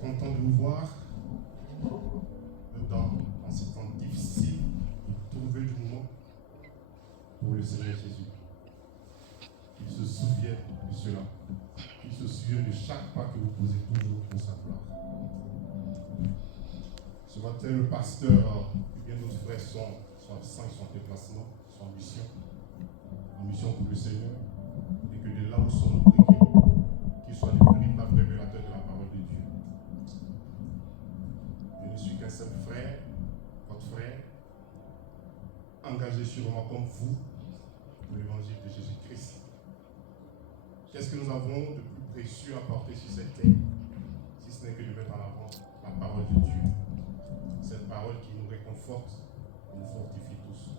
content de vous voir dans ces temps difficiles, trouver du moment pour le Seigneur Jésus. Qu'il se souvienne de cela. Qu'il se souvienne de chaque pas que vous posez toujours pour sa gloire. Ce matin, le pasteur et bien d'autres frères sont absents, ils sont en déplacement, ils sont en mission pour le Seigneur. Et que de là où sont nos prières, qu'ils soient des véritables révélateurs de la parole de Dieu. Je ne suis qu'un seul frère, votre frère, engagé sûrement comme vous pour l'évangile de Jésus-Christ. Qu'est-ce que nous avons de plus précieux à porter sur cette terre, si ce n'est que de mettre en avant la parole de Dieu. Cette parole qui nous réconforte et nous fortifie tous.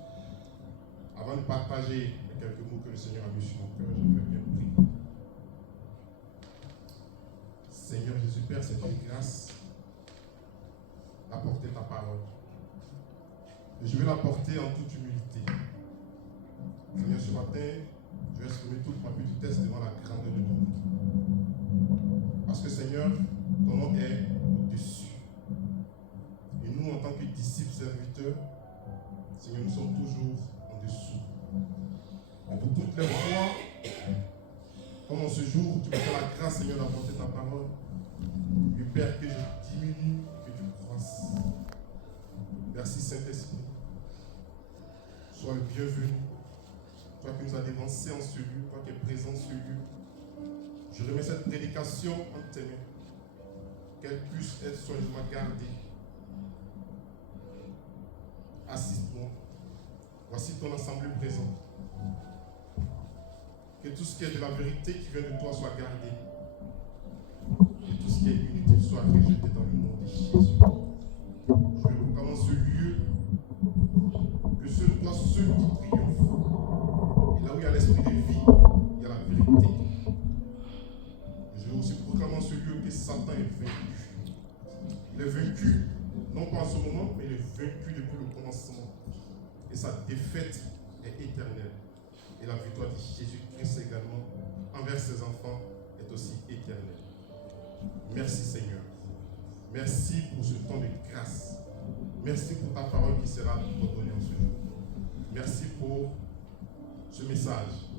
Avant de partager les quelques mots que le Seigneur a mis sur mon cœur, j'aimerais bien prier. Seigneur Jésus Père, c'est une grâce d'apporter ta parole. Et je vais l'apporter en toute humilité. Seigneur, ce matin, je vais exprimer toute ma petitesse devant la grandeur de ton nom. Parce que Seigneur, ton nom est au-dessus. Et nous, en tant que disciples serviteurs, Seigneur, nous sommes toujours en dessous. Et pour toutes les fois, comme en ce jour, tu me fais la grâce, Seigneur, d'apporter ta parole. Je Père, que je diminue, que tu croisses. Merci Saint-Esprit. Sois le bienvenu. Toi qui nous as dévancés en ce lieu, toi qui es présent en ce lieu. Je remets cette prédication entre tes mains. Qu'elle puisse être soigneusement gardée. Assiste-moi. Voici ton assemblée présente. Que tout ce qui est de la vérité qui vient de toi soit gardé. Et tout ce qui est inutile soit rejeté dans le nom de Jésus. Je proclame ce lieu que ce soit ceux qui triomphent. Et là où il y a l'esprit de vie, il y a la vérité. Je vais aussi proclamer ce lieu que Satan est vaincu. Il est vaincu, non pas en ce moment, mais il est vaincu depuis le commencement. Et sa défaite est éternelle. Et la victoire de Jésus-Christ également, envers ses enfants, est aussi éternelle. Merci Seigneur. Merci pour ce temps de grâce. Merci pour ta parole qui sera redonnée en ce jour. Merci pour ce message.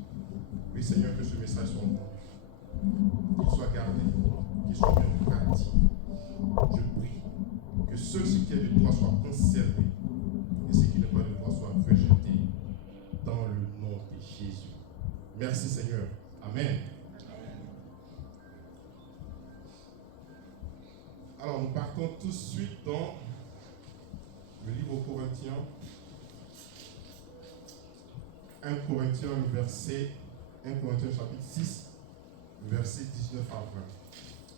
Oui Seigneur, que ce message soit entendu. Qu'il soit gardé. Qu'il soit bien gardé. Je prie que ce qui est de toi soit conservé. Et ce qui n'est pas de toi soit rejeté. Dans le nom de Jésus. Merci Seigneur. Amen. Alors nous partons tout de suite dans le livre aux Corinthiens. 1 Corinthiens, le verset 1 Corinthiens chapitre 6, verset 19 à 20.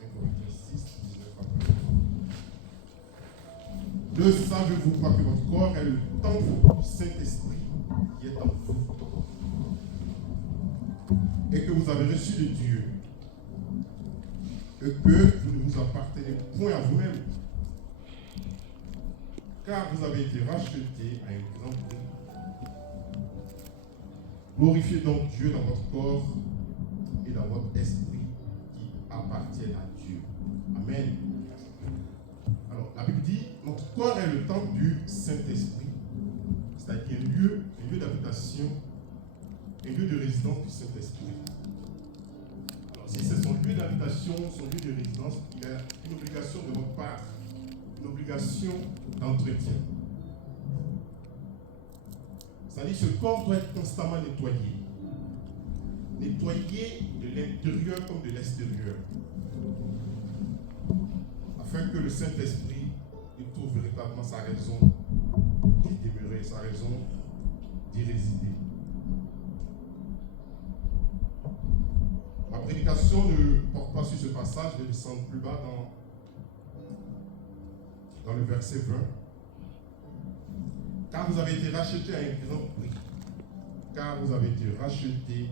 1 Corinthiens 6, 19 à 20. Ne savez-vous pas que votre corps est le temple du Saint-Esprit qui est en vous et que vous avez reçu de Dieu et que vous ne vous appartenez point à vous-même car vous avez été rachetés à un grand prix. Glorifiez donc Dieu dans votre corps et dans votre esprit qui appartiennent à Dieu. Amen. Alors, la Bible dit, notre corps est le temple du Saint-Esprit. C'est-à-dire un lieu d'habitation, un lieu de résidence du Saint-Esprit. Alors, si c'est son lieu d'habitation, son lieu de résidence, il y a une obligation de notre part, une obligation d'entretien. C'est-à-dire que ce corps doit être constamment nettoyé. Nettoyé de l'intérieur comme de l'extérieur. Afin que le Saint-Esprit y trouve véritablement sa raison d'y demeurer, sa raison d'y résider. Ma prédication ne porte pas sur ce passage, je vais descendre plus bas dans le verset 20. Car vous avez été rachetés à un grand prix. Car vous avez été rachetés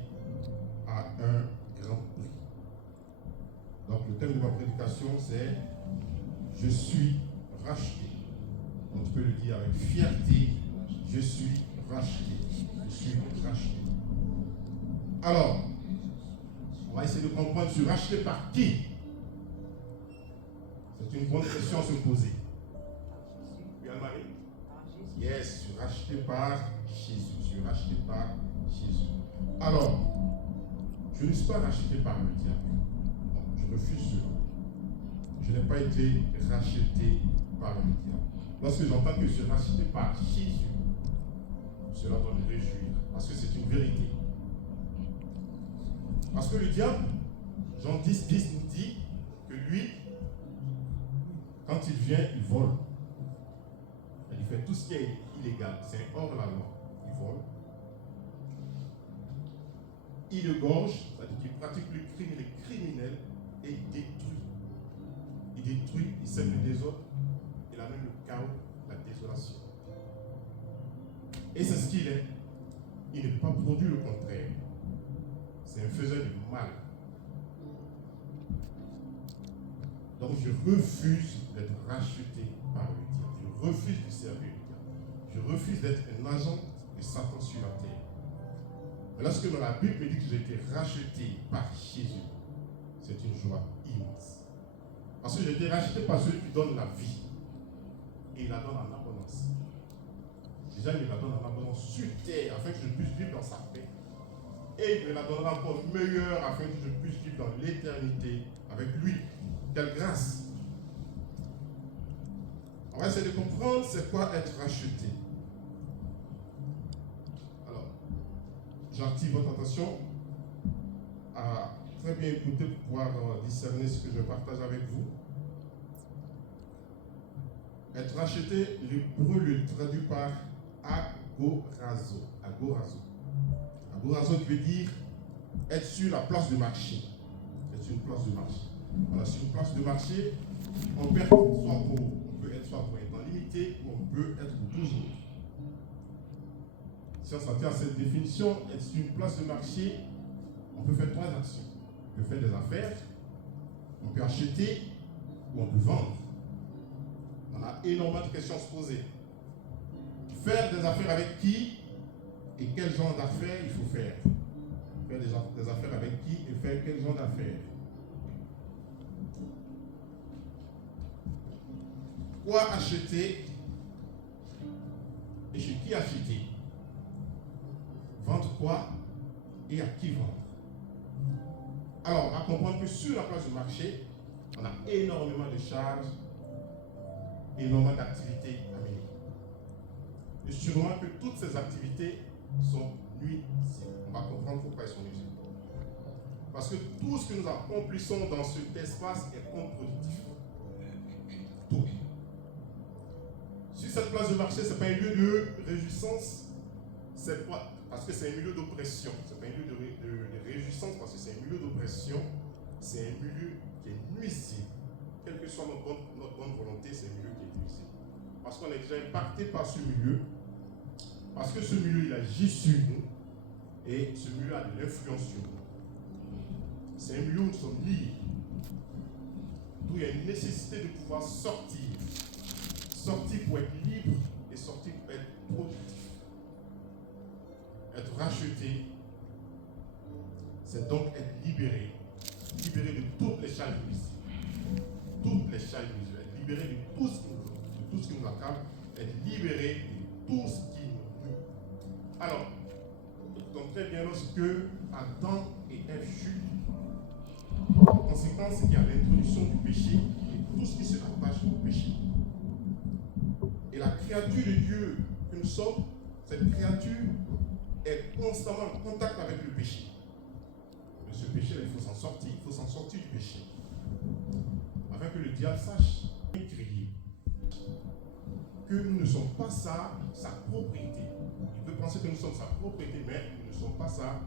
à un grand prix. Donc le thème de ma prédication c'est « Je suis racheté ». Donc tu peux le dire avec fierté « Je suis racheté ». Je suis racheté. Alors, on va essayer de comprendre « Je suis racheté par qui ?» C'est une bonne question à se poser. Oui, Anne-Marie? Yes, je suis racheté par Jésus. Je suis racheté par Jésus. Alors, je ne suis pas racheté par le diable. Non, je refuse cela. Je n'ai pas été racheté par le diable. Lorsque j'entends que je suis racheté par Jésus, cela doit me réjouir. Parce que c'est une vérité. Parce que le diable, Jean 10, 10 nous dit que lui, quand il vient, il vole. Il fait tout ce qui est illégal. C'est hors la loi. Il vole. Il égorge, c'est-à-dire qu'il pratique le crime, il est criminel et il détruit. Il détruit, il sème le désordre, il amène le chaos, la désolation. Et c'est ce qu'il est. Il n'est pas produit le contraire. C'est un faiseur de mal. Donc je refuse d'être racheté par le diable. Je refuse de servir le diable. Je refuse d'être un agent de Satan sur la terre. Mais lorsque la Bible me dit que j'ai été racheté par Jésus, c'est une joie immense. Parce que j'ai été racheté par celui qui donne la vie. Et il la donne en abondance. Déjà, il me la donne en abondance sur terre, afin que je puisse vivre dans sa paix. Et il me la donnera encore meilleure, afin que je puisse vivre dans l'éternité avec lui. Quelle grâce! On va essayer de comprendre c'est quoi être racheté. Alors, j'attire votre attention à très bien écouter pour pouvoir discerner ce que je partage avec vous. Être racheté, l'hébreu le traduit par agorazo. Agorazo. Agorazo qui veut dire être sur la place de marché. Être sur une place de marché. Voilà, sur une place de marché, on peut être soit pour un temps limité, ou on peut être pour toujours. Si on s'attire à cette définition, être sur une place de marché, on peut faire trois actions. On peut faire des affaires, on peut acheter ou on peut vendre. On a énormément de questions à se poser. Faire des affaires avec qui et quel genre d'affaires il faut faire. Faire des affaires avec qui et faire quel genre d'affaires. Quoi acheter et chez qui acheter. Vendre quoi et à qui vendre. Alors, on va comprendre que sur la place du marché, on a énormément de charges, énormément d'activités à mener. Et sûrement que toutes ces activités sont nuisibles. On va comprendre pourquoi elles sont nuisibles. Parce que tout ce que nous accomplissons dans cet espace est contre-productif. Tout. Sur cette place de marché, ce n'est pas un lieu de réjouissance, c'est pas, parce que c'est un milieu d'oppression. Ce n'est pas un lieu de réjouissance parce que c'est un milieu d'oppression. C'est un milieu qui est nuisible. Quelle que soit notre bonne volonté, c'est un milieu qui est nuisible. Parce qu'on est déjà impacté par ce milieu. Parce que ce milieu, il agit sur nous. Et ce milieu a de l'influence sur nous. C'est un milieu où nous sommes liés. D'où il y a une nécessité de pouvoir sortir. Sortir pour être libre et sortir pour être productif. Être racheté, c'est donc être libéré. Libéré de toutes les charges nuisibles. Toutes les charges nuisibles. Être libéré de tout ce qui nous accable. Être libéré de tout ce qui nous nuit. Alors, donc très bien, lorsque Adam et Ève chutent, la conséquence, c'est qu'il y a l'introduction du péché et tout ce qui se rattache au péché. Et la créature de Dieu que nous sommes, cette créature est constamment en contact avec le péché. Mais ce péché, il faut s'en sortir. Il faut s'en sortir du péché. Afin que le diable sache crier que nous ne sommes pas sa propriété. Il peut penser que nous sommes sa propriété, mais nous ne sommes pas sa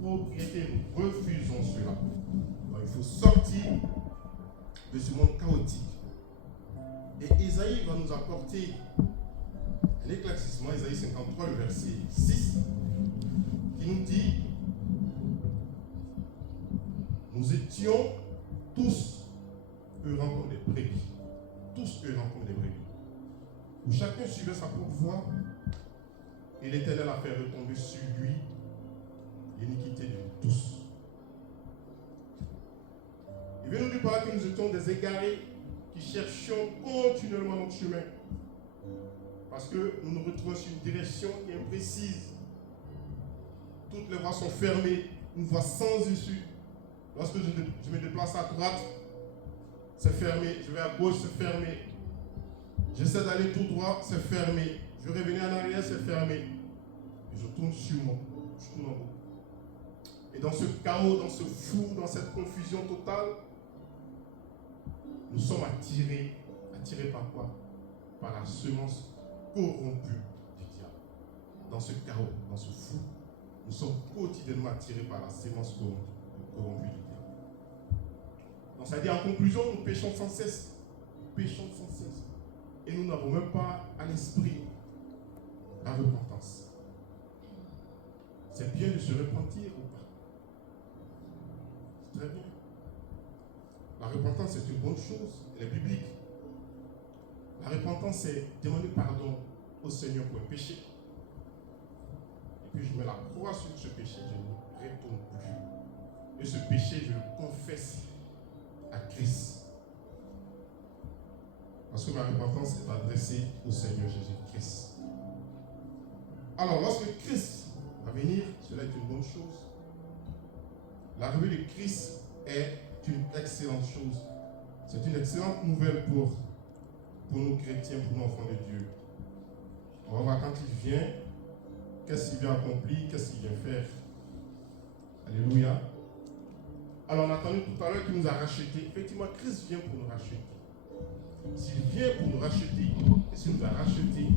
propriété. Nous refusons cela. Donc il faut sortir de ce monde chaotique. Et Isaïe va nous apporter un éclaircissement, Isaïe 53, le verset 6, qui nous dit: nous étions tous errants comme des brebis. Tous errants comme des brebis. Où chacun suivait sa propre voie, et l'Éternel a fait retomber sur lui l'iniquité de nous tous. Il veut nous dire par là que nous étions des égarés qui cherchions continuellement notre chemin. Parce que nous nous retrouvons sur une direction qui est imprécise. Toutes les voies sont fermées, une voie sans issue. Lorsque je me déplace à droite, c'est fermé. Je vais à gauche, c'est fermé. J'essaie d'aller tout droit, c'est fermé. Je vais revenir en arrière, c'est fermé. Et je tourne sur moi. Je tourne en haut. Et dans ce chaos, dans ce flou, dans cette confusion totale, nous sommes attirés. Attirés par quoi? Par la semence corrompue du diable. Dans ce chaos, dans ce flou, nous sommes quotidiennement attirés par la semence corrompue du diable. Donc ça dit en conclusion, nous péchons sans cesse. Nous péchons sans cesse. Et nous n'avons même pas à l'esprit la repentance. C'est bien de se repentir ou pas? C'est très bien. La repentance est une bonne chose, elle est biblique. La repentance, c'est demander pardon au Seigneur pour un péché. Et puis je mets la croix sur ce péché, je ne retourne plus. Et ce péché, je le confesse à Christ. Parce que ma repentance est adressée au Seigneur Jésus-Christ. Alors, lorsque Christ va venir, cela est une bonne chose. L'arrivée de Christ est une excellente chose. C'est une excellente nouvelle pour nous chrétiens, pour nous enfants de Dieu. On va voir quand il vient, qu'est-ce qu'il vient accomplir, qu'est-ce qu'il vient faire. Alléluia. Alors on a entendu tout à l'heure qu'il nous a rachetés. Effectivement, Christ vient pour nous racheter. S'il vient pour nous racheter, et s'il nous a rachetés,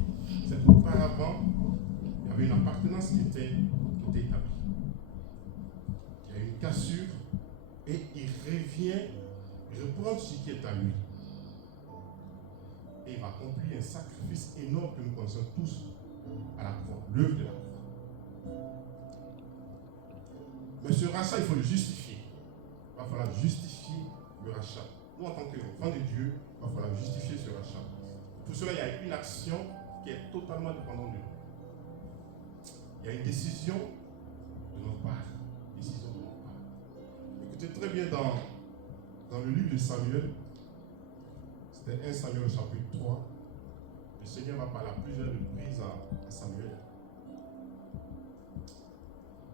c'est qu'auparavant, il y avait une appartenance qui était établie. Il y a une cassure, et il revient reprendre ce qui est à lui. Et il va accomplir un sacrifice énorme que nous connaissons tous à la croix, l'œuvre de la croix. Mais ce rachat, il faut le justifier. Il va falloir justifier le rachat. Nous, en tant qu'enfants de Dieu, il va falloir justifier ce rachat. Pour cela, il y a une action qui est totalement dépendante de nous. Il y a une décision de notre part. Décision de notre part. Écoutez très bien dans le livre de Samuel, c'était 1 Samuel au chapitre 3. Le Seigneur va parler à plusieurs reprises à Samuel.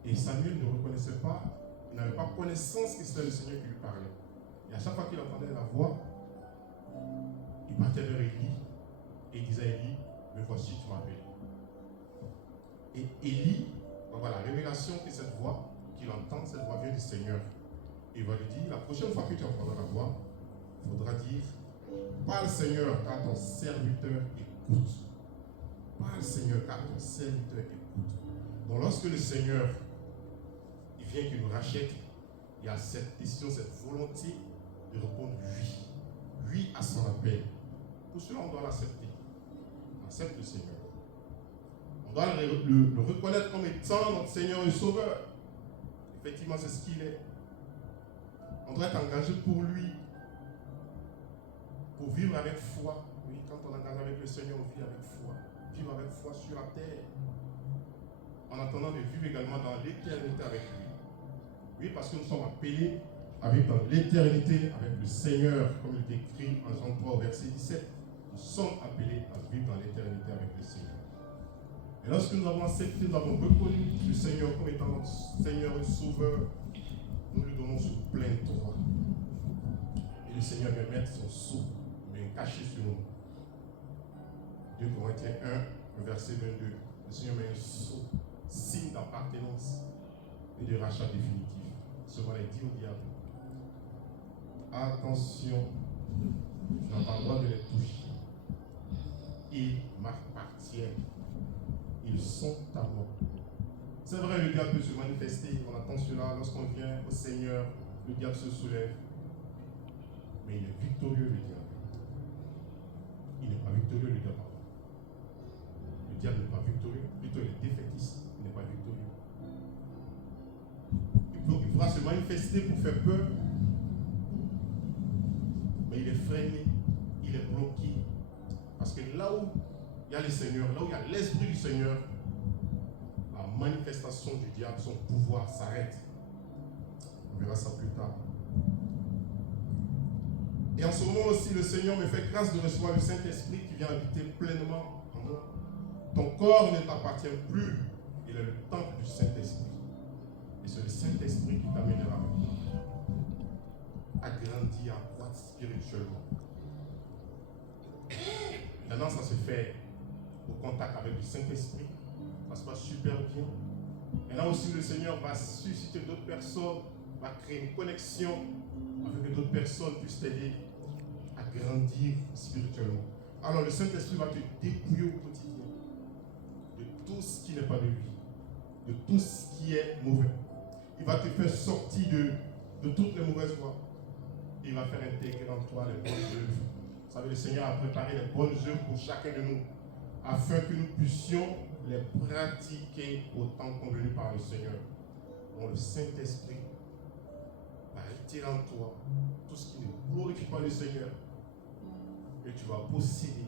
Et Samuel ne reconnaissait pas, il n'avait pas connaissance que c'était le Seigneur qui lui parlait. Et à chaque fois qu'il entendait la voix, il partait vers Élie et il disait à Élie, me voici, tu m'appelles. Et Élie va avoir la révélation que cette voix qu'il entend, cette voix vient du Seigneur. Et il va lui dire, la prochaine fois que tu entendras la voix, il faudra dire, parle Seigneur, car ton serviteur écoute. Parle Seigneur, car ton serviteur écoute. Donc lorsque le Seigneur, il vient qu'il nous rachète, il y a cette décision, cette volonté de répondre oui. Oui à son appel. Pour cela, on doit l'accepter. On accepte le Seigneur. On doit le reconnaître comme étant notre Seigneur et Sauveur. Effectivement, c'est ce qu'il est. On doit être engagé pour lui. Pour vivre avec foi. Oui, quand on engage avec le Seigneur, on vit avec foi. Vivre avec foi sur la terre. En attendant de vivre également dans l'éternité avec lui. Oui, parce que nous sommes appelés à vivre dans l'éternité avec le Seigneur, comme il est écrit en Jean 3 au verset 17. Nous sommes appelés à vivre dans l'éternité avec le Seigneur. Et lorsque nous avons accepté, nous avons reconnu le Seigneur comme étant notre Seigneur et Sauveur, nous lui donnons ce plein droit. Et le Seigneur vient mettre son sceau, vient cacher sur nous. 2 Corinthiens 1, verset 22. Le Seigneur met un sceau, signe d'appartenance et de rachat définitif. Souvent, il dit au diable, attention, tu n'as pas le droit de les toucher. Ils m'appartiennent. Ils sont à moi. C'est vrai, le diable peut se manifester. On attend cela lorsqu'on vient au Seigneur. Le diable se soulève. Mais il est victorieux, le diable. Il n'est pas victorieux, le diable. Le diable n'est pas victorieux. Plutôt, il est défaitiste. Il n'est pas victorieux. Il pourra se manifester pour faire peur. Mais il est freiné. Il est bloqué. Parce que là où il y a le Seigneur, là où il y a l'Esprit du Seigneur, la manifestation du diable, son pouvoir s'arrête. On verra ça plus tard. Et en ce moment aussi, le Seigneur me fait grâce de recevoir le Saint-Esprit qui vient habiter pleinement en moi. Ton corps ne t'appartient plus. Il est le temple du Saint-Esprit. Et c'est le Saint-Esprit qui t'amènera à grandir, à croître spirituellement. Maintenant, ça se fait au contact avec le Saint-Esprit. Ça se passe super bien. Maintenant aussi, le Seigneur va susciter d'autres personnes, va créer une connexion afin que d'autres personnes puissent t'aider à grandir spirituellement. Alors, le Saint-Esprit va te dépouiller au quotidien de tout ce qui n'est pas de lui, de tout ce qui est mauvais. Il va te faire sortir de toutes les mauvaises voies. Il va faire intégrer en toi les bonnes œuvres. Vous savez, le Seigneur a préparé les bonnes œuvres pour chacun de nous, afin que nous puissions les pratiquer au temps convenu par le Seigneur. Donc le Saint-Esprit va retirer en toi tout ce qui ne glorifie pas le Seigneur. Et tu vas posséder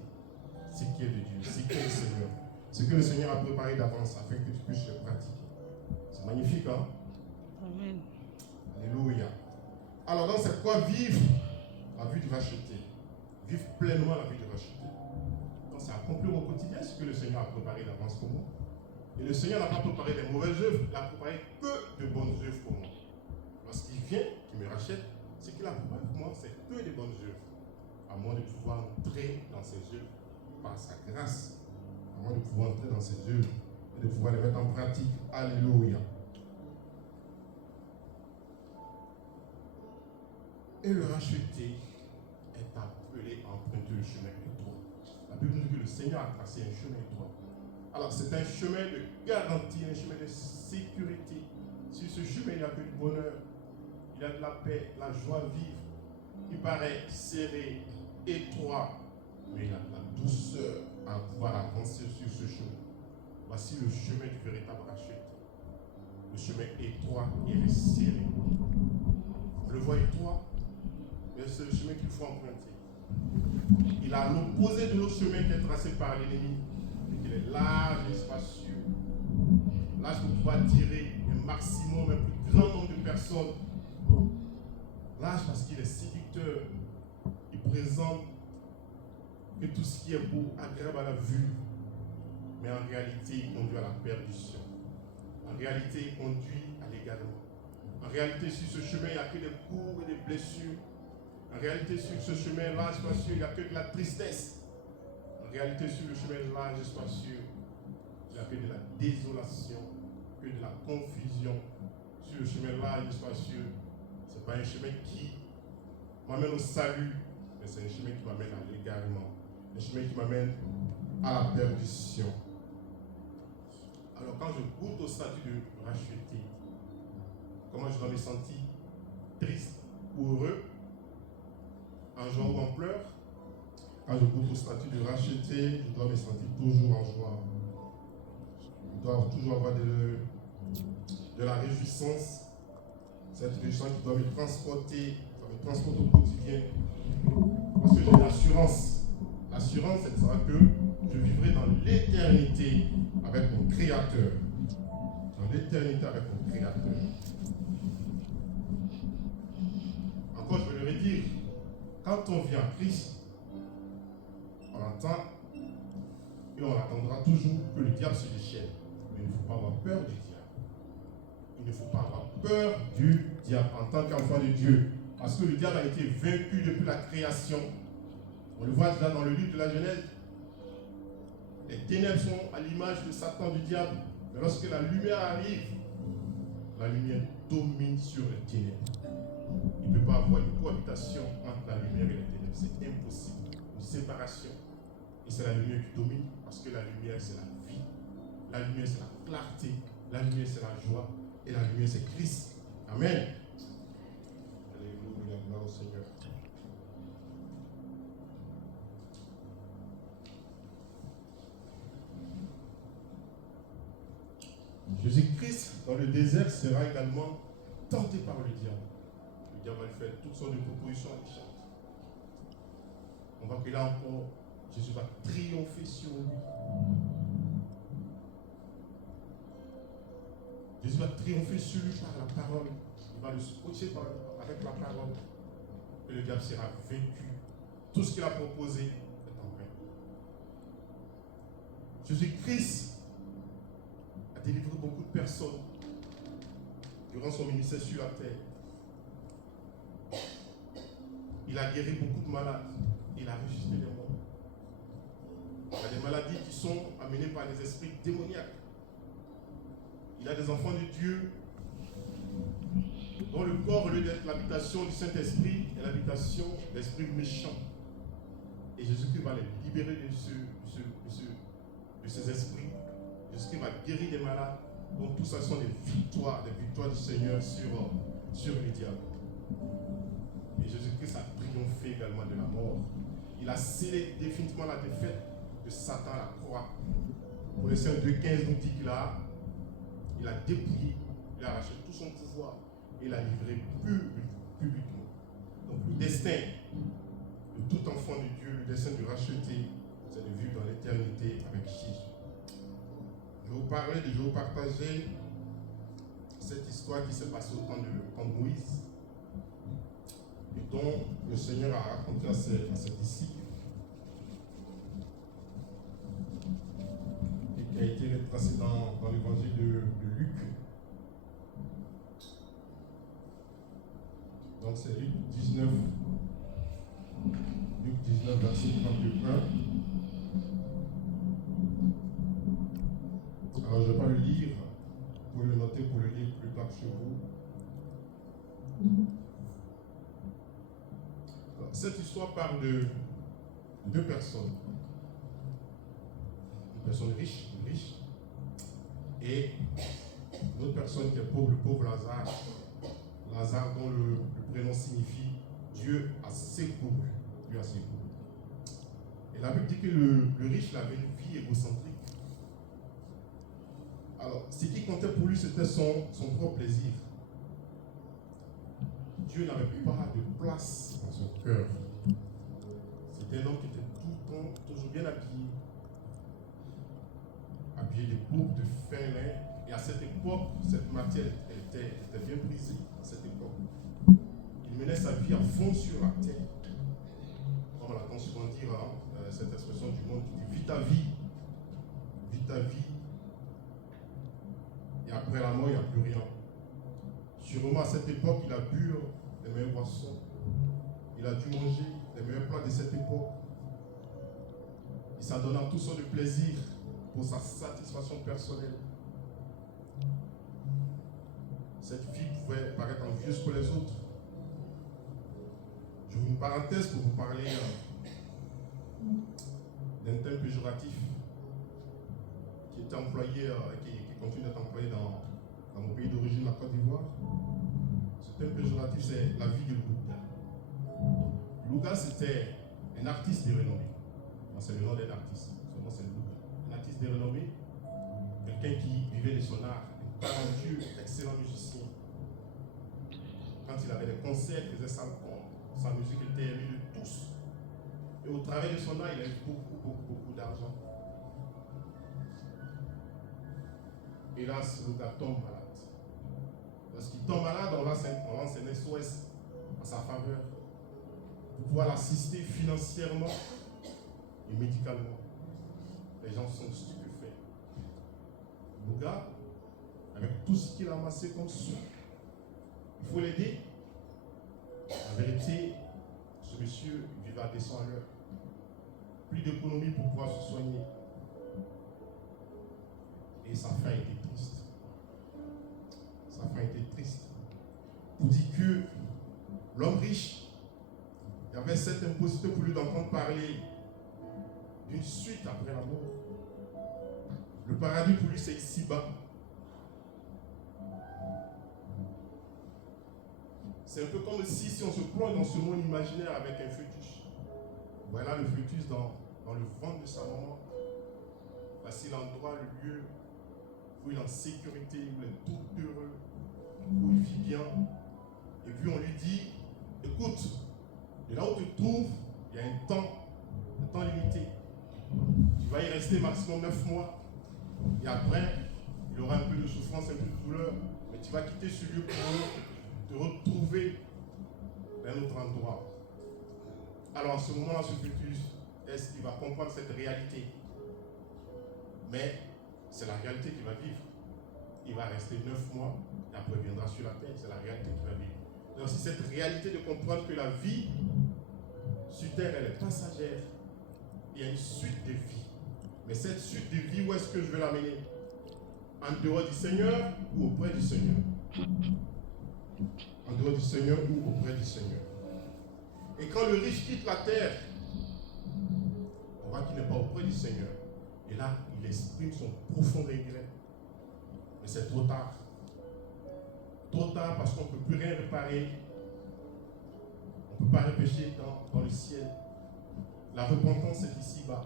ce qui est de Dieu, ce qui est le Seigneur. Ce que le Seigneur a préparé d'avance afin que tu puisses le pratiquer. C'est magnifique, hein? Amen. Alléluia. Alors donc c'est quoi vivre la vie du racheté? Vivre pleinement la vie du racheté. Donc c'est accomplir au quotidien ce que le Seigneur a préparé d'avance pour moi. Et le Seigneur n'a pas préparé des mauvaises œuvres, il a préparé que de bonnes œuvres pour moi. Lorsqu'il vient, qu'il me rachète, ce qu'il a préparé pour moi, c'est que des bonnes œuvres. À moi de pouvoir entrer dans ces œuvres par sa grâce. À moi de pouvoir entrer dans ces œuvres et de pouvoir les mettre en pratique. Alléluia. Et le racheté est appelé à emprunter le chemin étroit. La Bible nous dit que le Seigneur a tracé un chemin étroit. Alors c'est un chemin de garantie, un chemin de sécurité. Sur ce chemin, il n'y a que du bonheur, il y a de la paix, la joie à vivre. Il paraît serré, étroit, mais il y a de la douceur à pouvoir avancer sur ce chemin. Voici le chemin du véritable racheté. Le chemin étroit et resserré. On le voit étroit, mais c'est le chemin qu'il faut emprunter. Il a l'opposé de l'autre chemin qui est tracé par l'ennemi. Il est large et spacieux. Large pour pouvoir tirer un maximum, un plus grand nombre de personnes. Large parce qu'il est séducteur. Il présente que tout ce qui est beau, agréable à la vue. Mais en réalité, il conduit à la perdition. En réalité, il conduit à l'égarement. En réalité, sur ce chemin, il n'y a que des coups et des blessures. En réalité, sur ce chemin large et spacieux, il n'y a que de la tristesse. En réalité, sur le chemin large et spacieux, il n'y a que de la désolation, que de la confusion. Sur le chemin large et spacieux, ce n'est pas un chemin qui m'amène au salut, mais c'est un chemin qui m'amène à l'égarement. Un chemin qui m'amène à la perdition. Alors, quand je goûte au statut de racheté, comment je dois me sentir? Triste ou heureux? En joie ou en pleurs? Quand je goûte au statut de racheté, je dois me sentir toujours en joie. Je dois toujours avoir de la réjouissance. Cette réjouissance qui doit me transporter, ça me transporte au quotidien. Parce que j'ai l'assurance. L'assurance, c'est de savoir que je vivrai dans l'éternité avec mon Créateur. Dans l'éternité avec mon Créateur. Encore, je vais le redire. Quand on vient à Christ, on attend et on attendra toujours que le diable se déchaîne. Mais il ne faut pas avoir peur du diable. Il ne faut pas avoir peur du diable en tant qu'enfant de Dieu. Parce que le diable a été vaincu depuis la création. On le voit déjà dans le livre de la Genèse. Les ténèbres sont à l'image de Satan, du diable. Mais lorsque la lumière arrive, la lumière domine sur les ténèbres. Il ne peut pas avoir une cohabitation entre la lumière et les ténèbres. C'est impossible. Une séparation. Et c'est la lumière qui domine parce que la lumière, c'est la vie. La lumière, c'est la clarté. La lumière, c'est la joie. Et la lumière, c'est Christ. Amen. Alléluia, gloire au Seigneur. Jésus-Christ, dans le désert, sera également tenté par le diable. Le diable va lui faire toutes sortes de propositions alléchantes. On voit que là encore, Jésus va triompher sur lui. Jésus va triompher sur lui par la parole. Il va le scotcher avec la parole. que le diable sera vaincu. Tout ce qu'il a proposé est en vain. Jésus-Christ a délivré beaucoup de personnes durant son ministère sur la terre. Il a guéri beaucoup de malades. Il a ressuscité les morts. Il y a des maladies qui sont amenées par des esprits démoniaques. Il y a des enfants de Dieu dont le corps, au lieu d'être l'habitation du Saint-Esprit, est l'habitation d'esprits méchants. Et Jésus-Christ va les libérer de ces esprits. Jésus-Christ va guérir des malades. Donc tout ça sont des victoires du Seigneur sur le diable. Et Jésus-Christ a triomphé également de la mort. Il a scellé définitivement la défaite de Satan à la croix. Colossiens 2,15 nous dit qu'il a dépouillé, il a arraché tout son pouvoir et il a livré publiquement. Donc le destin de tout enfant de Dieu, le destin de racheter, c'est de vivre dans l'éternité avec Jésus. Je vais vous partager cette histoire qui s'est passée au temps de Moïse et dont le Seigneur a raconté à ses disciples et qui a été retracé dans l'évangile de Luc. Donc c'est Luc 19, verset 31. Alors je ne vais pas le lire, vous pouvez le noter pour le lire plus tard chez vous. Alors, cette histoire parle de deux personnes. Une personne riche, et une autre personne qui est pauvre, le pauvre Lazare. Lazare dont le prénom signifie Dieu assez pauvre. Dieu assez pauvre. Et la Bible dit que le riche avait une vie égocentrique. Alors, ce qui comptait pour lui, c'était son propre plaisir. Dieu n'avait pas de place dans son cœur. C'était un homme qui était tout le temps, toujours bien habillé. Habillé de peau, de fin lin. Et à cette époque, cette matière était bien brisée. À cette époque, il menait sa vie à fond sur la terre. Comme on l'entend souvent dire, cette expression du monde qui dit vis ta vie. Vis ta vie. Et après la mort, il n'y a plus rien. Sûrement à cette époque, il a bu les meilleurs boissons. Il a dû manger les meilleurs plats de cette époque. Il s'en donnant tout sortes de plaisir pour sa satisfaction personnelle. Cette vie pouvait paraître envieuse pour les autres. J'ouvre une parenthèse pour vous parler d'un terme péjoratif qui était employé, qui continue d'être employé dans mon pays d'origine, la Côte d'Ivoire. Ce terme péjoratif, c'est la vie de Louga. Louga, c'était un artiste de renommée. C'est le nom d'un artiste. Son nom, c'est Louga. Un artiste de renommée, quelqu'un qui vivait de son art, un talentueux, excellent musicien. Quand il avait des concerts, il faisait ça pour sa musique était aimée de tous. Et au travers de son art, il a eu beaucoup d'argent. Hélas, Louga tombe malade. Lorsqu'il tombe malade, on lance un SOS à sa faveur pour pouvoir l'assister financièrement et médicalement. Les gens sont stupéfaits. Louga, avec tout ce qu'il a amassé comme sous, il faut l'aider. En vérité, ce monsieur vivait à 200 à l'heure. Plus d'économie pour pouvoir se soigner. Et sa fin était triste. Sa fin était triste. Pour dire que l'homme riche, il y avait cette impossibilité pour lui d'entendre parler d'une suite après la mort. Le paradis pour lui, c'est ici-bas. C'est un peu comme si on se plonge dans ce monde imaginaire avec un fœtus. Voilà le fœtus dans le ventre de sa maman. Voici l'endroit, le lieu où il est en sécurité, où il est tout heureux, où il vit bien. Et puis on lui dit, écoute, de là où tu te trouves, il y a un temps limité. Tu vas y rester maximum 9 mois. Et après, il y aura un peu de souffrance, un peu de douleur. Mais tu vas quitter ce lieu pour te retrouver dans un autre endroit. Alors en ce moment-là, ce fœtus, est-ce qu'il va comprendre cette réalité? Mais c'est la réalité qu'il va vivre. Il va rester 9 mois et après il viendra sur la terre. C'est la réalité qu'il va vivre. Donc c'est cette réalité de comprendre que la vie sur terre, elle est passagère. Il y a une suite de vie. Mais cette suite de vie, où est-ce que je vais l'amener? En dehors du Seigneur ou auprès du Seigneur? En dehors du Seigneur ou auprès du Seigneur? Et quand le riche quitte la terre, on voit qu'il n'est pas auprès du Seigneur. Et là, il exprime son profond regret. Mais c'est trop tard. Trop tard parce qu'on ne peut plus rien réparer. On ne peut pas repêcher dans le ciel. La repentance est ici-bas.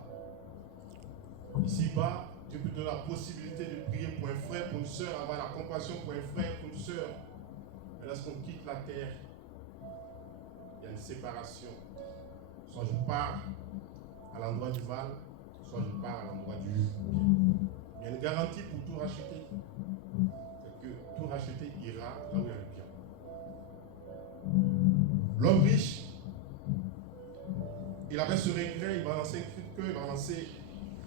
Ici-bas, Dieu peut donner la possibilité de prier pour un frère, pour une soeur, avoir la compassion pour un frère, pour une soeur. Mais lorsqu'on quitte la terre, il y a une séparation. Soit je pars à l'endroit du mal, soit je pars à l'endroit du bien. Il y a une garantie pour tout racheter. C'est que tout racheter ira là où il y a le bien. L'homme riche, il avait ce regret, il va lancer un cri de cœur,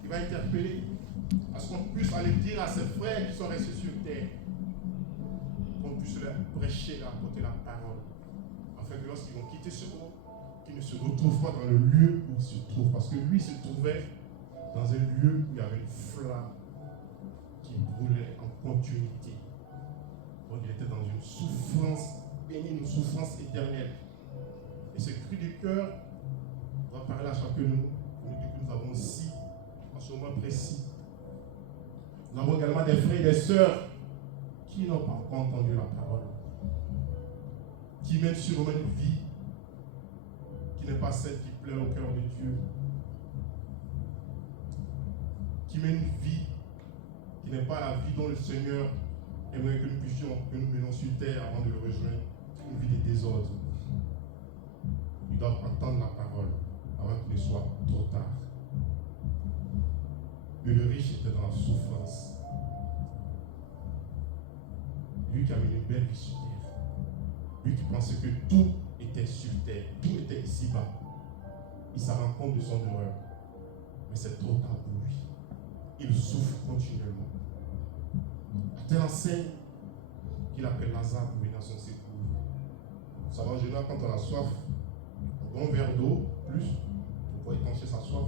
il va interpeller. À ce qu'on puisse aller dire à ses frères qui sont restés sur terre, qu'on puisse leur prêcher, leur apporter la parole. Afin que lorsqu'ils vont quitter ce monde, qu'ils ne se retrouvent pas dans le lieu où ils se trouvent. Parce que lui se trouvait dans un lieu où il y avait une flamme qui brûlait en continuité. Donc il était dans une souffrance pénible, une souffrance éternelle. Et ce cri du cœur va parler à chacun de nous pour nous dire que nous avons aussi, en ce moment précis, nous avons également des frères et des sœurs qui n'ont pas encore entendu la parole, qui mènent sur eux une vie qui n'est pas celle qui plaît au cœur de Dieu, qui mène une vie qui n'est pas la vie dont le Seigneur aimerait que nous menions sur terre avant de le rejoindre, une vie de désordre. Ils doivent entendre la parole avant qu'il ne soit trop tard. Et le riche était dans la souffrance. Lui qui a mené une belle vie sur terre. Lui qui pensait que tout était sur terre, tout était ici-bas. Il s'en rend compte de son erreur. Mais c'est trop tard pour lui. Il souffre continuellement. À telle enseigne qu'il appelle Lazare pour venir à son secours. Vous savez, en général, quand on a soif, on boit un verre d'eau, plus, pour pouvoir étancher sa soif.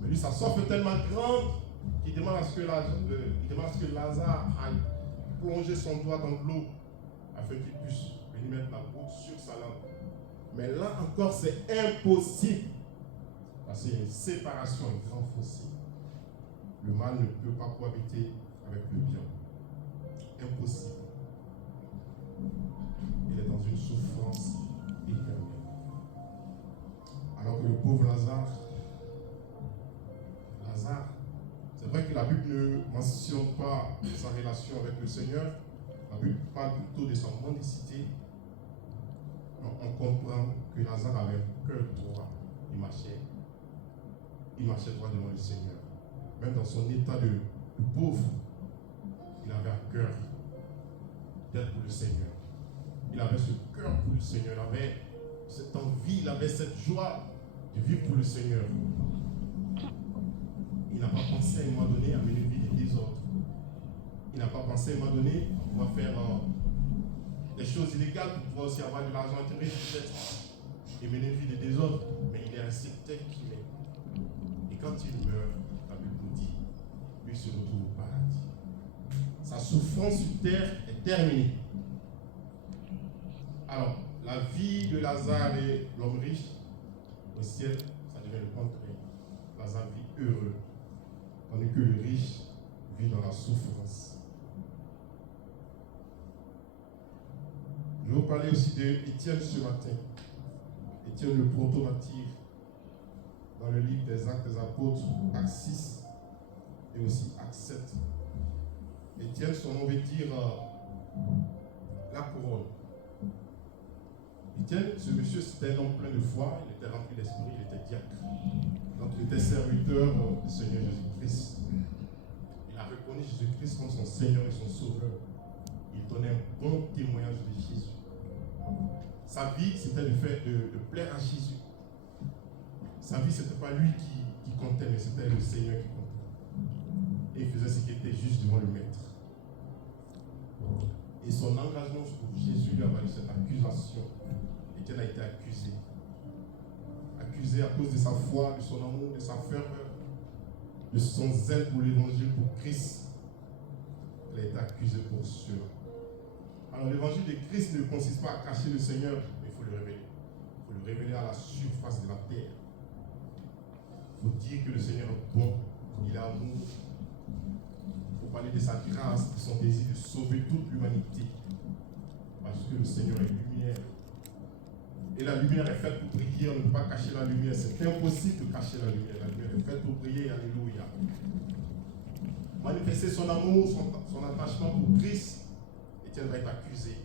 Mais lui, sa soif est tellement grande qu'il demande à ce que Lazare aille plonger son doigt dans l'eau afin qu'il puisse venir mettre la goutte sur sa langue. Mais là encore, c'est impossible. Parce qu'il y a une séparation, un grand fossé. Le mal ne peut pas cohabiter avec le bien. Impossible. Il est dans une souffrance éternelle. Alors que le pauvre Lazare, c'est vrai que la Bible ne mentionne pas sa relation avec le Seigneur. La Bible parle plutôt de sa mendicité. On comprend que Lazare avait un cœur droit. Il marchait droit devant le Seigneur. Même dans son état de pauvre, il avait un cœur d'être pour le Seigneur. Il avait ce cœur pour le Seigneur. Il avait cette envie, il avait cette joie de vivre pour le Seigneur. Il n'a pas pensé à un moment donné à mener une vie de désordre. Il n'a pas pensé à un moment donné à pouvoir faire des choses illégales pour pouvoir aussi avoir de l'argent intérêt peut-être et mener une vie de désordre. Mais il est ainsi tel qu'il est. Et quand il meurt, la Bible nous dit, lui se retrouve au paradis. Sa souffrance sur terre est terminée. Alors, la vie de Lazare et l'homme riche, au ciel, ça devient le contraire. Lazare vit heureux, tandis que le riche vit dans la souffrance. Je vais vous parler aussi d'Étienne ce matin. Étienne le protomartyr, dans le livre des Actes des Apôtres, Acte 6 et aussi Acte 7. Étienne, son nom veut dire la couronne. Étienne, ce monsieur, c'était un homme plein de foi, il était rempli d'esprit, il était diacre. Donc il était serviteur du Seigneur Jésus-Christ. Il a reconnu Jésus-Christ comme son Seigneur et son Sauveur. Il donnait un bon témoignage de Jésus. Sa vie, c'était le fait de plaire à Jésus. Sa vie, ce n'était pas lui qui comptait, mais c'était le Seigneur qui comptait. Et il faisait ce qui était juste devant le Maître. Et son engagement pour Jésus lui a valu cette accusation. Étienne a été accusé. Accusé à cause de sa foi, de son amour, de sa ferveur, de son zèle pour l'évangile, pour Christ. Il a été accusé pour cela. Alors l'évangile de Christ ne consiste pas à cacher le Seigneur, mais il faut le révéler. Il faut le révéler à la surface de la terre. Il faut dire que le Seigneur est bon, il est amour. Il faut parler de sa grâce, de son désir de sauver toute l'humanité. Parce que le Seigneur est lumière. Et la lumière est faite pour briller, on ne peut pas cacher la lumière. C'est impossible de cacher la lumière. La lumière est faite pour briller, alléluia. Manifester son amour, son attachement pour Christ, Étienne va être accusé.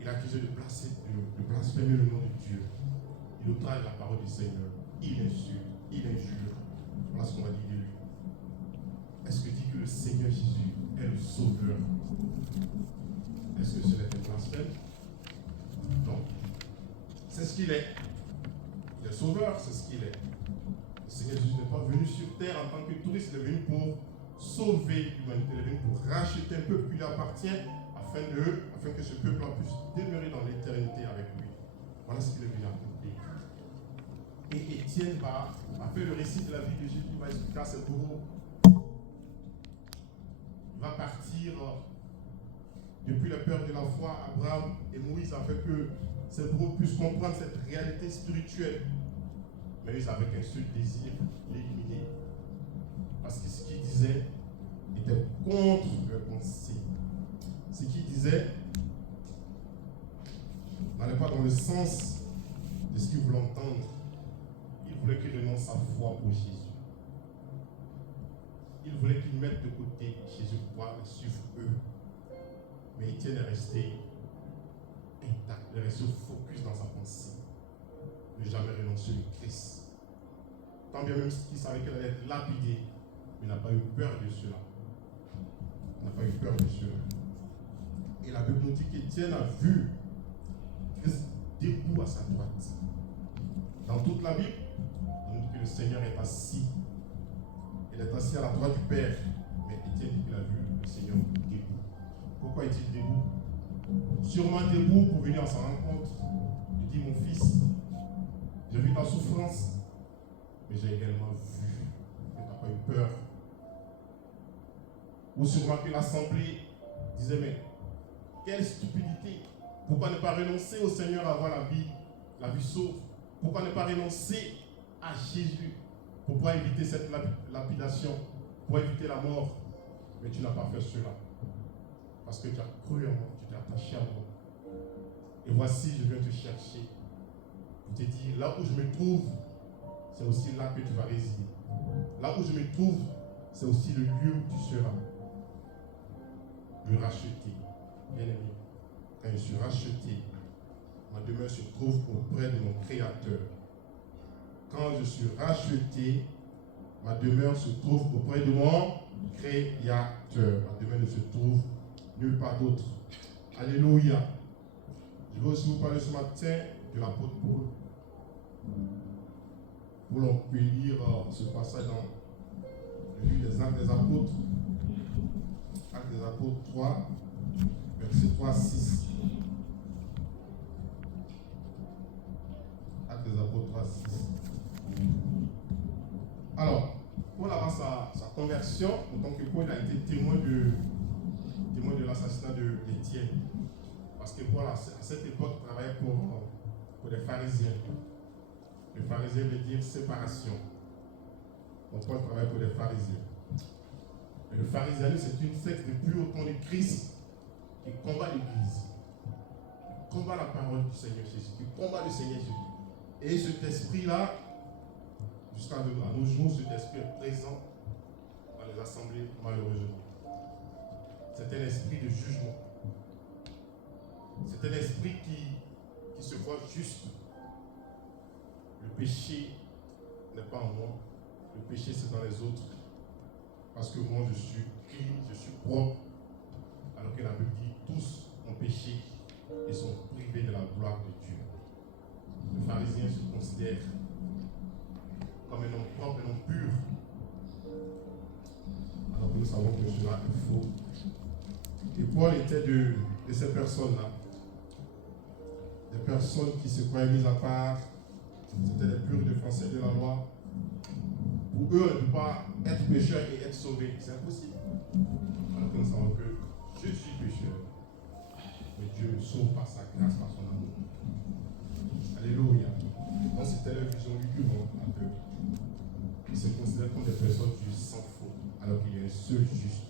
Il est accusé de blasphémer le nom de Dieu. Il outrage la parole du Seigneur. Il insulte, il injure. Voilà ce qu'on va dire de lui. Est-ce que dit que le Seigneur Jésus est le Sauveur? Est-ce que ce n'est un blasphème? Non. C'est ce qu'il est. Il est Sauveur, c'est ce qu'il est. Le Seigneur Jésus n'est pas venu sur terre en tant que touriste, il est venu pour sauver l'humanité, il est venu pour racheter un peuple qui lui appartient afin que ce peuple puisse demeurer dans l'éternité avec lui. Voilà ce qu'il est venu accomplir. Et Étienne va faire le récit de la vie de Jésus, il va expliquer à ses bourreaux. Il va partir depuis la peur de la foi, Abraham et Moïse, afin que ses bourreaux puissent comprendre cette réalité spirituelle. Mais ils avaient qu'un seul désir, l'éliminer. Parce que ce qu'il disait était contre leur pensée. Ce qu'il disait n'allait pas dans le sens de ce qu'ils voulaient entendre. Il voulait qu'il renonce sa foi pour Jésus. Il voulait qu'il mette de côté Jésus pour pouvoir le suivre eux. Mais Étienne est resté intact, il est resté focus dans sa pensée. Ne jamais renoncer au Christ. Tant bien même qu'il savait qu'elle allait être lapidée, mais il n'a pas eu peur de cela. Il n'a pas eu peur de cela. Et la Bible nous dit qu'Étienne a vu Christ debout à sa droite. Dans toute la Bible, on nous dit que le Seigneur est assis. Il est assis à la droite du Père. Mais Étienne dit qu'il a vu le Seigneur debout. Pourquoi est-il debout? Sûrement debout pour venir à sa rencontre. Il dit, mon fils, j'ai vu ta souffrance, mais j'ai également vu que tu n'as pas eu peur. Ou sûrement que l'assemblée disait, mais quelle stupidité! Pourquoi ne pas renoncer au Seigneur avant la vie sauve? Pourquoi ne pas renoncer à Jésus pour pouvoir éviter cette lapidation, pour éviter la mort? Mais tu n'as pas fait cela. Parce que tu as cru en moi, tu t'es attaché à moi. Et voici, je viens te chercher. Je te dis, là où je me trouve, c'est aussi là que tu vas résider. Là où je me trouve, c'est aussi le lieu où tu seras. Le racheté, bien aimé. Quand je suis racheté, ma demeure se trouve auprès de mon Créateur. Quand je suis racheté, ma demeure se trouve auprès de mon Créateur. Ma demeure ne se trouve nulle part d'autre. Alléluia. Je vais aussi vous parler ce matin de l'apôtre Paul. Paul, on peut lire ce passage dans le livre des Actes des Apôtres. Actes des Apôtres 3, verset 3 à 6. Actes des Apôtres 3 à 6. Alors, Paul, avant sa conversion, en tant que Paul, a été témoin de l'assassinat d'Étienne. Parce que Paul, à cette époque, travaillait pour les pharisiens. Les pharisiens veut dire séparation. Donc Paul travaille pour les pharisiens. Et le pharisianisme, c'est une secte de plus haut ton de Christ qui combat l'Église, qui combat la parole du Seigneur Jésus, qui combat le Seigneur Jésus. Et cet esprit-là, jusqu'à nos jours, cet esprit est présent dans les assemblées, malheureusement. C'est un esprit de jugement. C'est un esprit qui se voit juste. Le péché n'est pas en moi. Le péché, c'est dans les autres. Parce que moi, je suis clean, je suis propre. Alors que la Bible dit, tous ont péché et sont privés de la gloire de Dieu. Le pharisien se considère comme un homme propre, un homme pur, alors que nous savons que cela est faux. Et Paul était de ces personnes-là, des personnes qui se croyaient mises à part, c'était les purs défenseurs de la loi. Pour eux, on ne peut pas être pécheur et être sauvé, c'est impossible. Alors que nous savons que je suis pécheur, mais Dieu me sauve par sa grâce, par son amour. Alléluia. Donc c'était leur vision lugubre un peu. Ils se considèrent comme des personnes justes sans faute, alors qu'il y a un seul juste.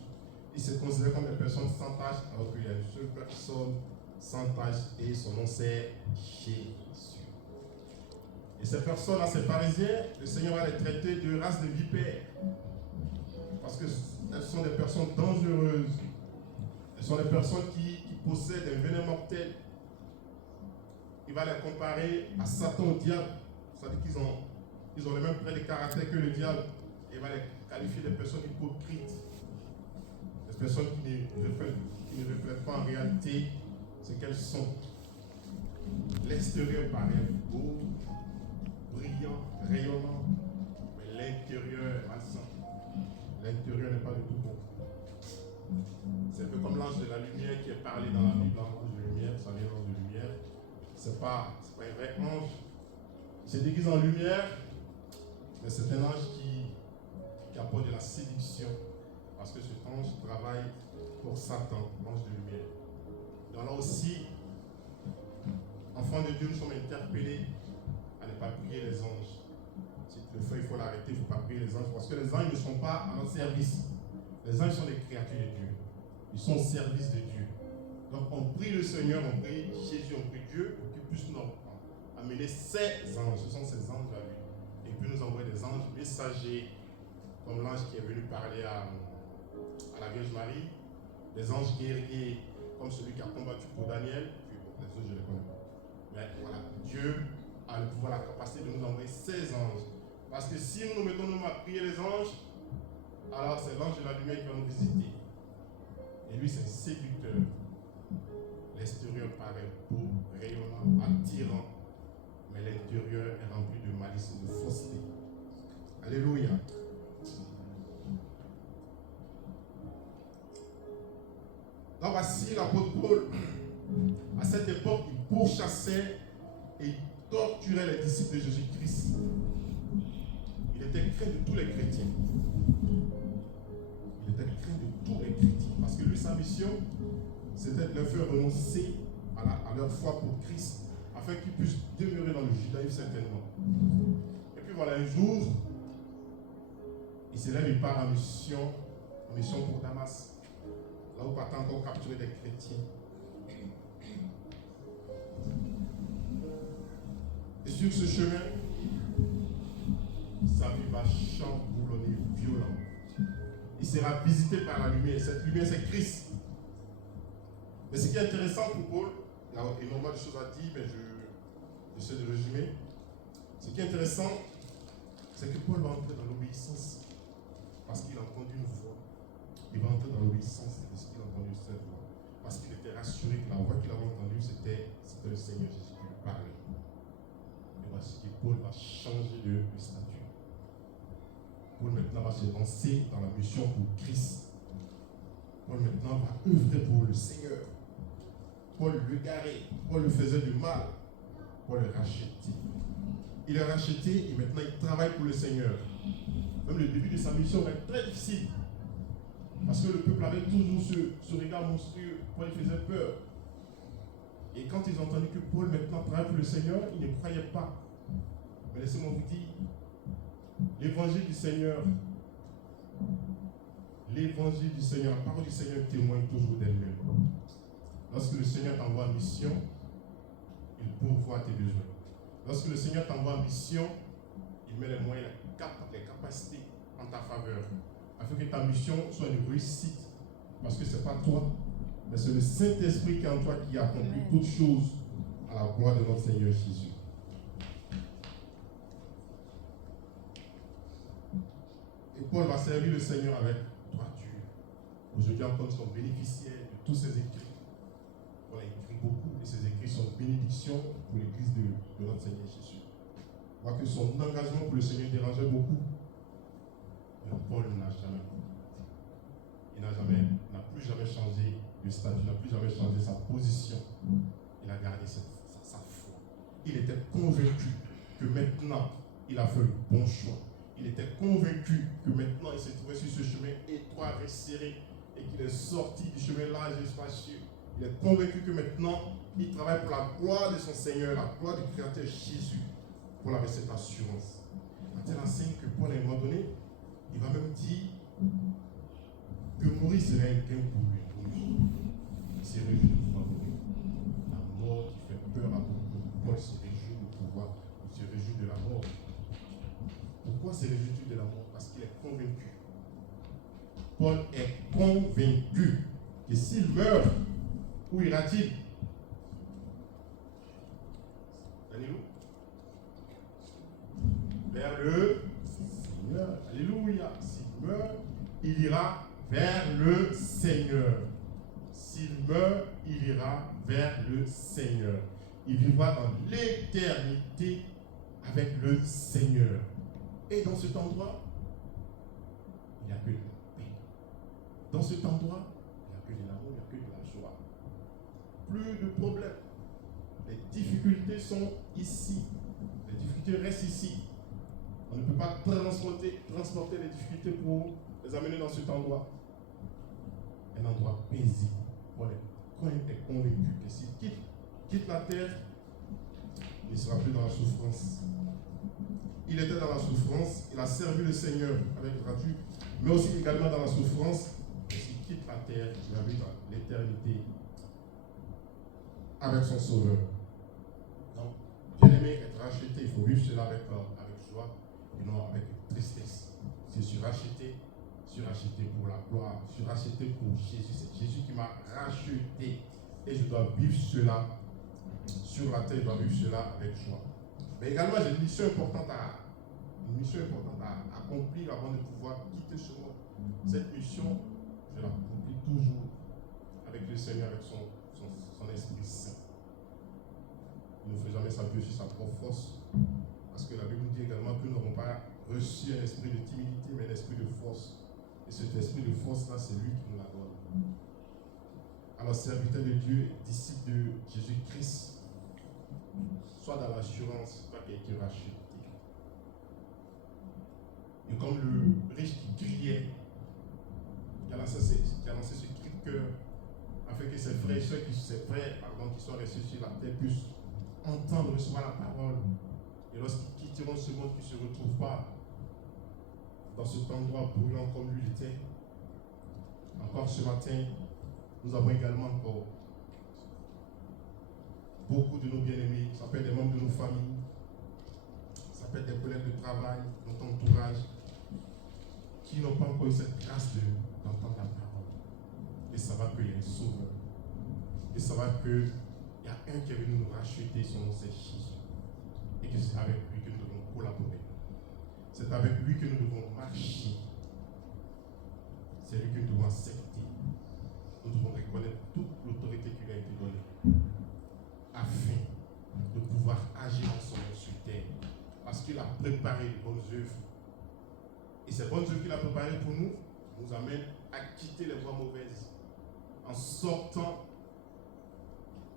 Ils se considèrent comme des personnes sans tâche, alors qu'il y a une seule personne sans tâche, et son nom c'est Jésus. Et ces personnes-là, ces pharisiens, le Seigneur va les traiter de race de vipères. Parce qu'elles sont des personnes dangereuses. Elles sont des personnes qui possèdent un venin mortel. Il va les comparer à Satan, au diable. C'est-à-dire qu'ils ont le même trait de caractère que le diable. Et il va les qualifier de personnes hypocrites. Des personnes qui ne reflètent pas en réalité ce qu'elles sont. L'extérieur paraît beau, brillant, rayonnant, mais l'intérieur est malsain. L'intérieur n'est pas du tout bon. C'est un peu comme l'ange de la lumière qui est parlé dans la Bible. L'ange de lumière, ça vient l'ange de lumière. C'est pas un vrai ange. Il se déguise en lumière, mais c'est un ange qui apporte de la séduction. Parce que cet ange travaille pour Satan, l'ange de lumière. Donc là aussi, enfants de Dieu, nous sommes interpellés à ne pas prier les anges. Si le feu, il faut l'arrêter, il ne faut pas prier les anges. Parce que les anges ne sont pas à notre service. Les anges sont des créatures de Dieu. Ils sont au service de Dieu. Donc on prie le Seigneur, on prie Jésus, on prie Dieu pour qu'il puisse nous amener ses anges. Ce sont ses anges à lui. Et puis nous envoyer des anges messagers, comme l'ange qui est venu parler à la Vierge Marie, des anges guerriers, comme celui qui a combattu pour Daniel. Puis bon, les autres, je ne les connais pas. Mais voilà, Dieu a le pouvoir, la capacité de nous envoyer ses anges. Parce que si nous nous mettons nous à prier les anges, alors c'est l'ange de la lumière qui va nous visiter. Et lui, c'est un séducteur. L'extérieur paraît beau, rayonnant, attirant, mais l'intérieur est rempli de malice et de fausseté. Alléluia. Donc voici l'apôtre Paul. À cette époque, il pourchassait et il torturait les disciples de Jésus-Christ. Il était craint de tous les chrétiens. Il était craint de tous les chrétiens. Parce que lui, sa mission, c'était de leur faire renoncer à leur foi pour Christ, afin qu'ils puissent demeurer dans le judaïsme certainement. Et puis voilà, un jour, il se lève, il part en mission pour Damas, là où partent encore capturer des chrétiens. Et sur ce chemin, sa vie va chamboulonner, violent. Il sera visité par la lumière. Cette lumière, c'est Christ. Mais ce qui est intéressant pour Paul, il y a énormément de choses à dire, mais j'essaie de résumer. Ce qui est intéressant, c'est que Paul va entrer dans l'obéissance parce qu'il a entendu une voix. Il va entrer dans l'obéissance parce qu'il a entendu cette voix. Parce qu'il était rassuré que la voix qu'il avait entendue, c'était le Seigneur Jésus qui lui parlait. Et voici que Paul va changer de statut. Paul maintenant va se lancer dans la mission pour Christ. Paul maintenant va œuvrer pour le Seigneur. Paul le garait, Paul le faisait du mal, Paul le rachetait. Il est racheté et maintenant il travaille pour le Seigneur. Même le début de sa mission va être très difficile. Parce que le peuple avait toujours ce regard monstrueux. Paul faisait peur. Et quand ils ont entendu que Paul maintenant travaille pour le Seigneur, ils ne croyaient pas. Mais laissez-moi vous dire, l'évangile du Seigneur, la parole du Seigneur témoigne toujours d'elle-même. Lorsque le Seigneur t'envoie en mission, il pourvoit tes besoins. Lorsque le Seigneur t'envoie en mission, il met les moyens, les capacités en ta faveur, afin que ta mission soit une réussite. Parce que ce n'est pas toi, mais c'est le Saint-Esprit qui est en toi qui accomplit toutes choses à la gloire de notre Seigneur Jésus. Et Paul va servir le Seigneur avec droiture. Aujourd'hui encore, nous sommes bénéficiaires de tous ces écrits. On a écrit beaucoup et ce bénédiction pour l'église de notre Seigneur Jésus. On voit que son engagement pour le Seigneur dérangeait beaucoup. Mais Paul n'a jamais Il n'a plus jamais changé de statut, n'a plus jamais changé sa position. Il a gardé sa foi. Il était convaincu que maintenant, il a fait le bon choix. Il était convaincu que maintenant, il s'est trouvé sur ce chemin étroit, resserré, et qu'il est sorti du chemin large et spacieux. Il est convaincu que maintenant, il travaille pour la gloire de son Seigneur, la gloire du Créateur Jésus, pour avoir cette assurance. Quand elle enseigne que Paul, à un moment donné, il va même dire que mourir serait un gain pour lui. Il se réjouit de pouvoir mourir. La mort qui fait peur à beaucoup. Paul se réjouit de pouvoir, il se réjouit de la mort. Pourquoi se réjouit-il de la mort? Parce qu'il est convaincu. Paul est convaincu que s'il meurt, où ira-t-il? Alléluia. Vers le Seigneur. Alléluia. S'il meurt, il ira vers le Seigneur. S'il meurt, il ira vers le Seigneur. Il vivra dans l'éternité avec le Seigneur. Et dans cet endroit, il n'y a que de la paix. Dans cet endroit, il n'y a que de l'amour, il n'y a que de la joie. Plus de problèmes. Les difficultés sont ici. Les difficultés restent ici. On ne peut pas transporter les difficultés pour les amener dans cet endroit. Un endroit paisible. Quand il est convaincu que s'il quitte la terre, il ne sera plus dans la souffrance. Il était dans la souffrance, il a servi le Seigneur avec gratuit, mais aussi également dans la souffrance. Et s'il quitte la terre, il va vivre dans l'éternité avec son Sauveur. Donc, bien aimé, être racheté, il faut vivre cela avec joie et non avec tristesse. C'est surracheté pour la gloire, surracheté pour Jésus. C'est Jésus qui m'a racheté. Et je dois vivre cela sur la terre, je dois vivre cela avec joie. Mais également, j'ai une mission importante à accomplir avant de pouvoir quitter ce monde. Cette mission, je l'accomplis toujours avec le Seigneur, avec son Esprit Saint. Il ne fait jamais s'appuyer sur sa propre force. Parce que la Bible nous dit également que nous n'avons pas reçu un esprit de timidité, mais un esprit de force. Et cet esprit de force-là, c'est lui qui nous la donne. Alors, serviteur de Dieu, disciple de Jésus-Christ, sois dans l'assurance, toi qui as été racheté. Et comme le riche qui criait, qui a lancé ce cri de cœur, afin que ses frères et ceux qui sont restés sur la terre puissent entendre, recevoir la parole. Et lorsqu'ils quitteront ce monde, qu'ils ne se retrouvent pas dans cet endroit brûlant comme lui l'était. Encore ce matin, nous avons également encore beaucoup de nos bien-aimés, ça peut être des membres de nos familles, ça peut être des collègues de travail, notre entourage, qui n'ont pas encore eu cette grâce d'entendre la parole. Et savoir qu'il y a un sauveur. Et savoir qu'il y a un qui est venu nous racheter, son nom c'est Jésus. Et que c'est avec lui que nous devons collaborer. C'est avec lui que nous devons marcher. C'est lui que nous devons accepter. Nous devons reconnaître toute l'autorité qui lui a été donnée. Afin de pouvoir agir en son nom sur terre. Parce qu'il a préparé de bonnes œuvres. Et ces bonnes œuvres qu'il a préparées pour nous, nous amènent à quitter les voies mauvaises. En sortant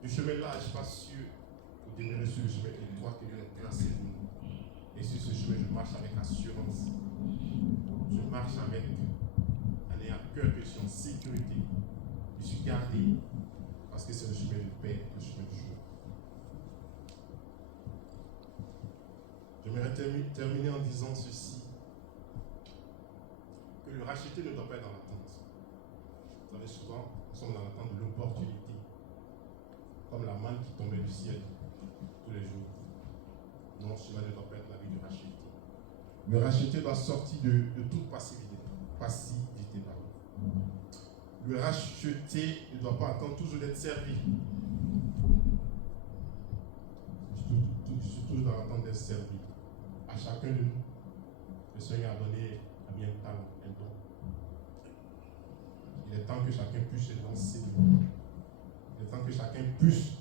du chemin large, spacieux, pour demeurer sur le chemin étroit que Dieu a tracé pour nous. Et sur ce chemin, je marche avec assurance. Je marche en ayant cœur que je suis en sécurité. Je suis gardé parce que c'est le chemin de paix, le chemin de joie. J'aimerais terminer en disant ceci, que le racheté ne doit pas être dans l'attente. Vous savez, souvent, nous sommes dans l'attente de l'opportunité, comme la manne qui tombait du ciel tous les jours. Non, cela ne doit pas être la vie du racheté. Le racheté doit sortir de toute passivité. Le racheté ne doit pas attendre toujours d'être servi. Je suis toujours dans l'attente d'être servi. À chacun de nous, le Seigneur a donné un bien talent, un don. Il est temps que chacun puisse se lancer. Il est temps que chacun puisse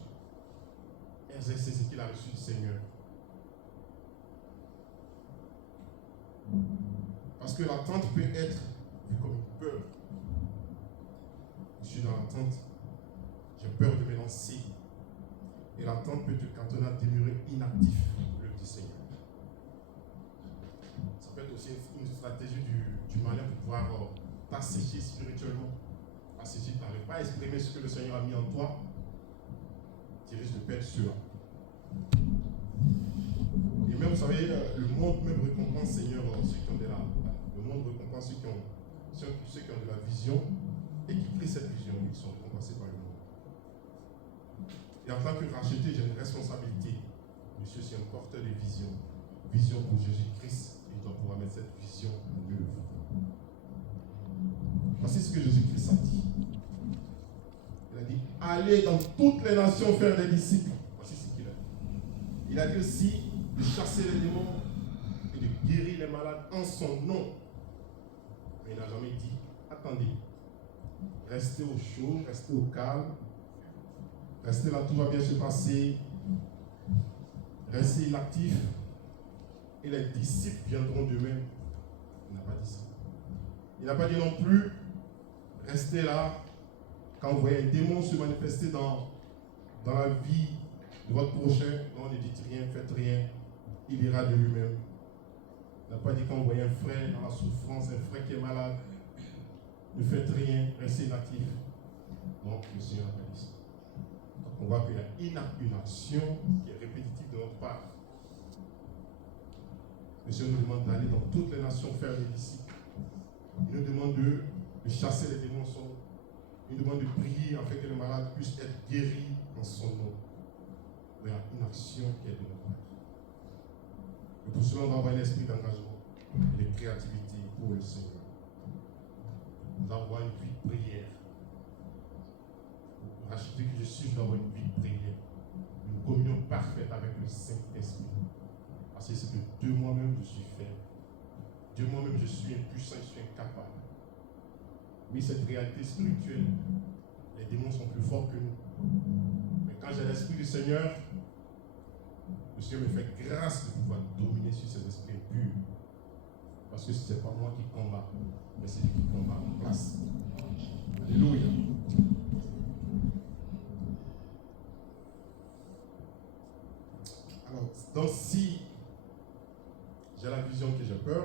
exercer ce qu'il a reçu du Seigneur. Parce que l'attente peut être vue comme une peur. Je suis dans l'attente, j'ai peur de me lancer. Et l'attente peut te cantonner à demeurer inactif pour l'œuvre du Seigneur. Ça peut être aussi une stratégie du malin pour pouvoir t'assécher spirituellement. Assécher, tu n'arrives pas à exprimer ce que le Seigneur a mis en toi, tu risques de perdre cela. Et même, vous savez, le monde même récompense, Seigneur, ceux qui ont de le monde récompense ceux qui ont de la vision et qui prient cette vision, ils sont récompensés par le monde. Et en tant que racheté, j'ai une responsabilité. Monsieur, c'est un porteur de vision. Vision pour Jésus-Christ. Et je dois pouvoir mettre cette vision en œuvre. Voici ce que Jésus-Christ a dit. Il a dit, allez dans toutes les nations faire des disciples. Voici ce qu'il a dit. Il a dit aussi de chasser les démons et de guérir les malades en son nom. Mais il n'a jamais dit, attendez, restez au chaud, restez au calme, restez là, tout va bien se passer, restez inactif et les disciples viendront d'eux-mêmes. Il n'a pas dit ça. Il n'a pas dit non plus, restez là, quand vous voyez un démon se manifester dans la vie de votre prochain, non, ne dites rien, faites rien, il ira de lui-même. Il n'a pas dit quand vous voyez un frère dans la souffrance, un frère qui est malade, ne faites rien, restez inactif. Non, le Seigneur n'a pas dit ça. Donc on voit qu'il y a une action qui est répétitive de notre part. Le Seigneur nous demande d'aller dans toutes les nations faire des disciples. Il nous demande de chasser les démons en son nom. Il nous demande de prier afin que les malades puissent être guéris en son nom. Il y a une action qui est de notre part. Et pour cela, on doit avoir un esprit d'engagement et de créativité pour le Seigneur. Nous devons avoir une vie de prière. Pour racheter que je suis, je dois avoir une vie de prière. Une communion parfaite avec le Saint-Esprit. Parce que c'est que de moi-même je suis faible. De moi-même je suis impuissant, je suis incapable. Oui, cette réalité spirituelle, les démons sont plus forts que nous. Mais quand j'ai l'Esprit du Seigneur, le Seigneur me fait grâce de pouvoir dominer sur ces esprits impurs. Parce que ce n'est pas moi qui combat, mais c'est lui qui combat en place. Alléluia. Alors, donc si j'ai la vision que j'ai peur,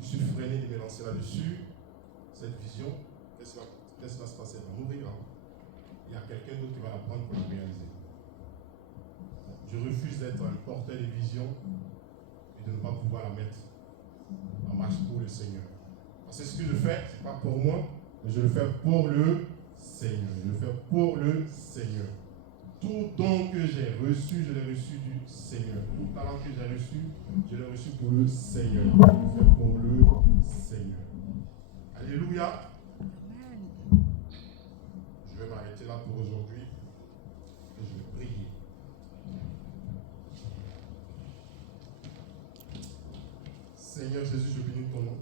je suis freiné de me lancer là-dessus, cette vision, laisse-la se passer, elle va mourir. Il y a quelqu'un d'autre qui va la prendre pour la réaliser. Je refuse d'être un porteur de vision et de ne pas pouvoir la mettre en marche pour le Seigneur. Parce que ce que je fais, ce n'est pas pour moi, mais je le fais pour le Seigneur. Je le fais pour le Seigneur. Tout don que j'ai reçu, je l'ai reçu du Seigneur. Tout talent que j'ai reçu, je l'ai reçu pour le Seigneur. Je le fais pour le Seigneur. Alléluia. Je vais m'arrêter là pour aujourd'hui et je vais prier. Seigneur Jésus, je bénis ton nom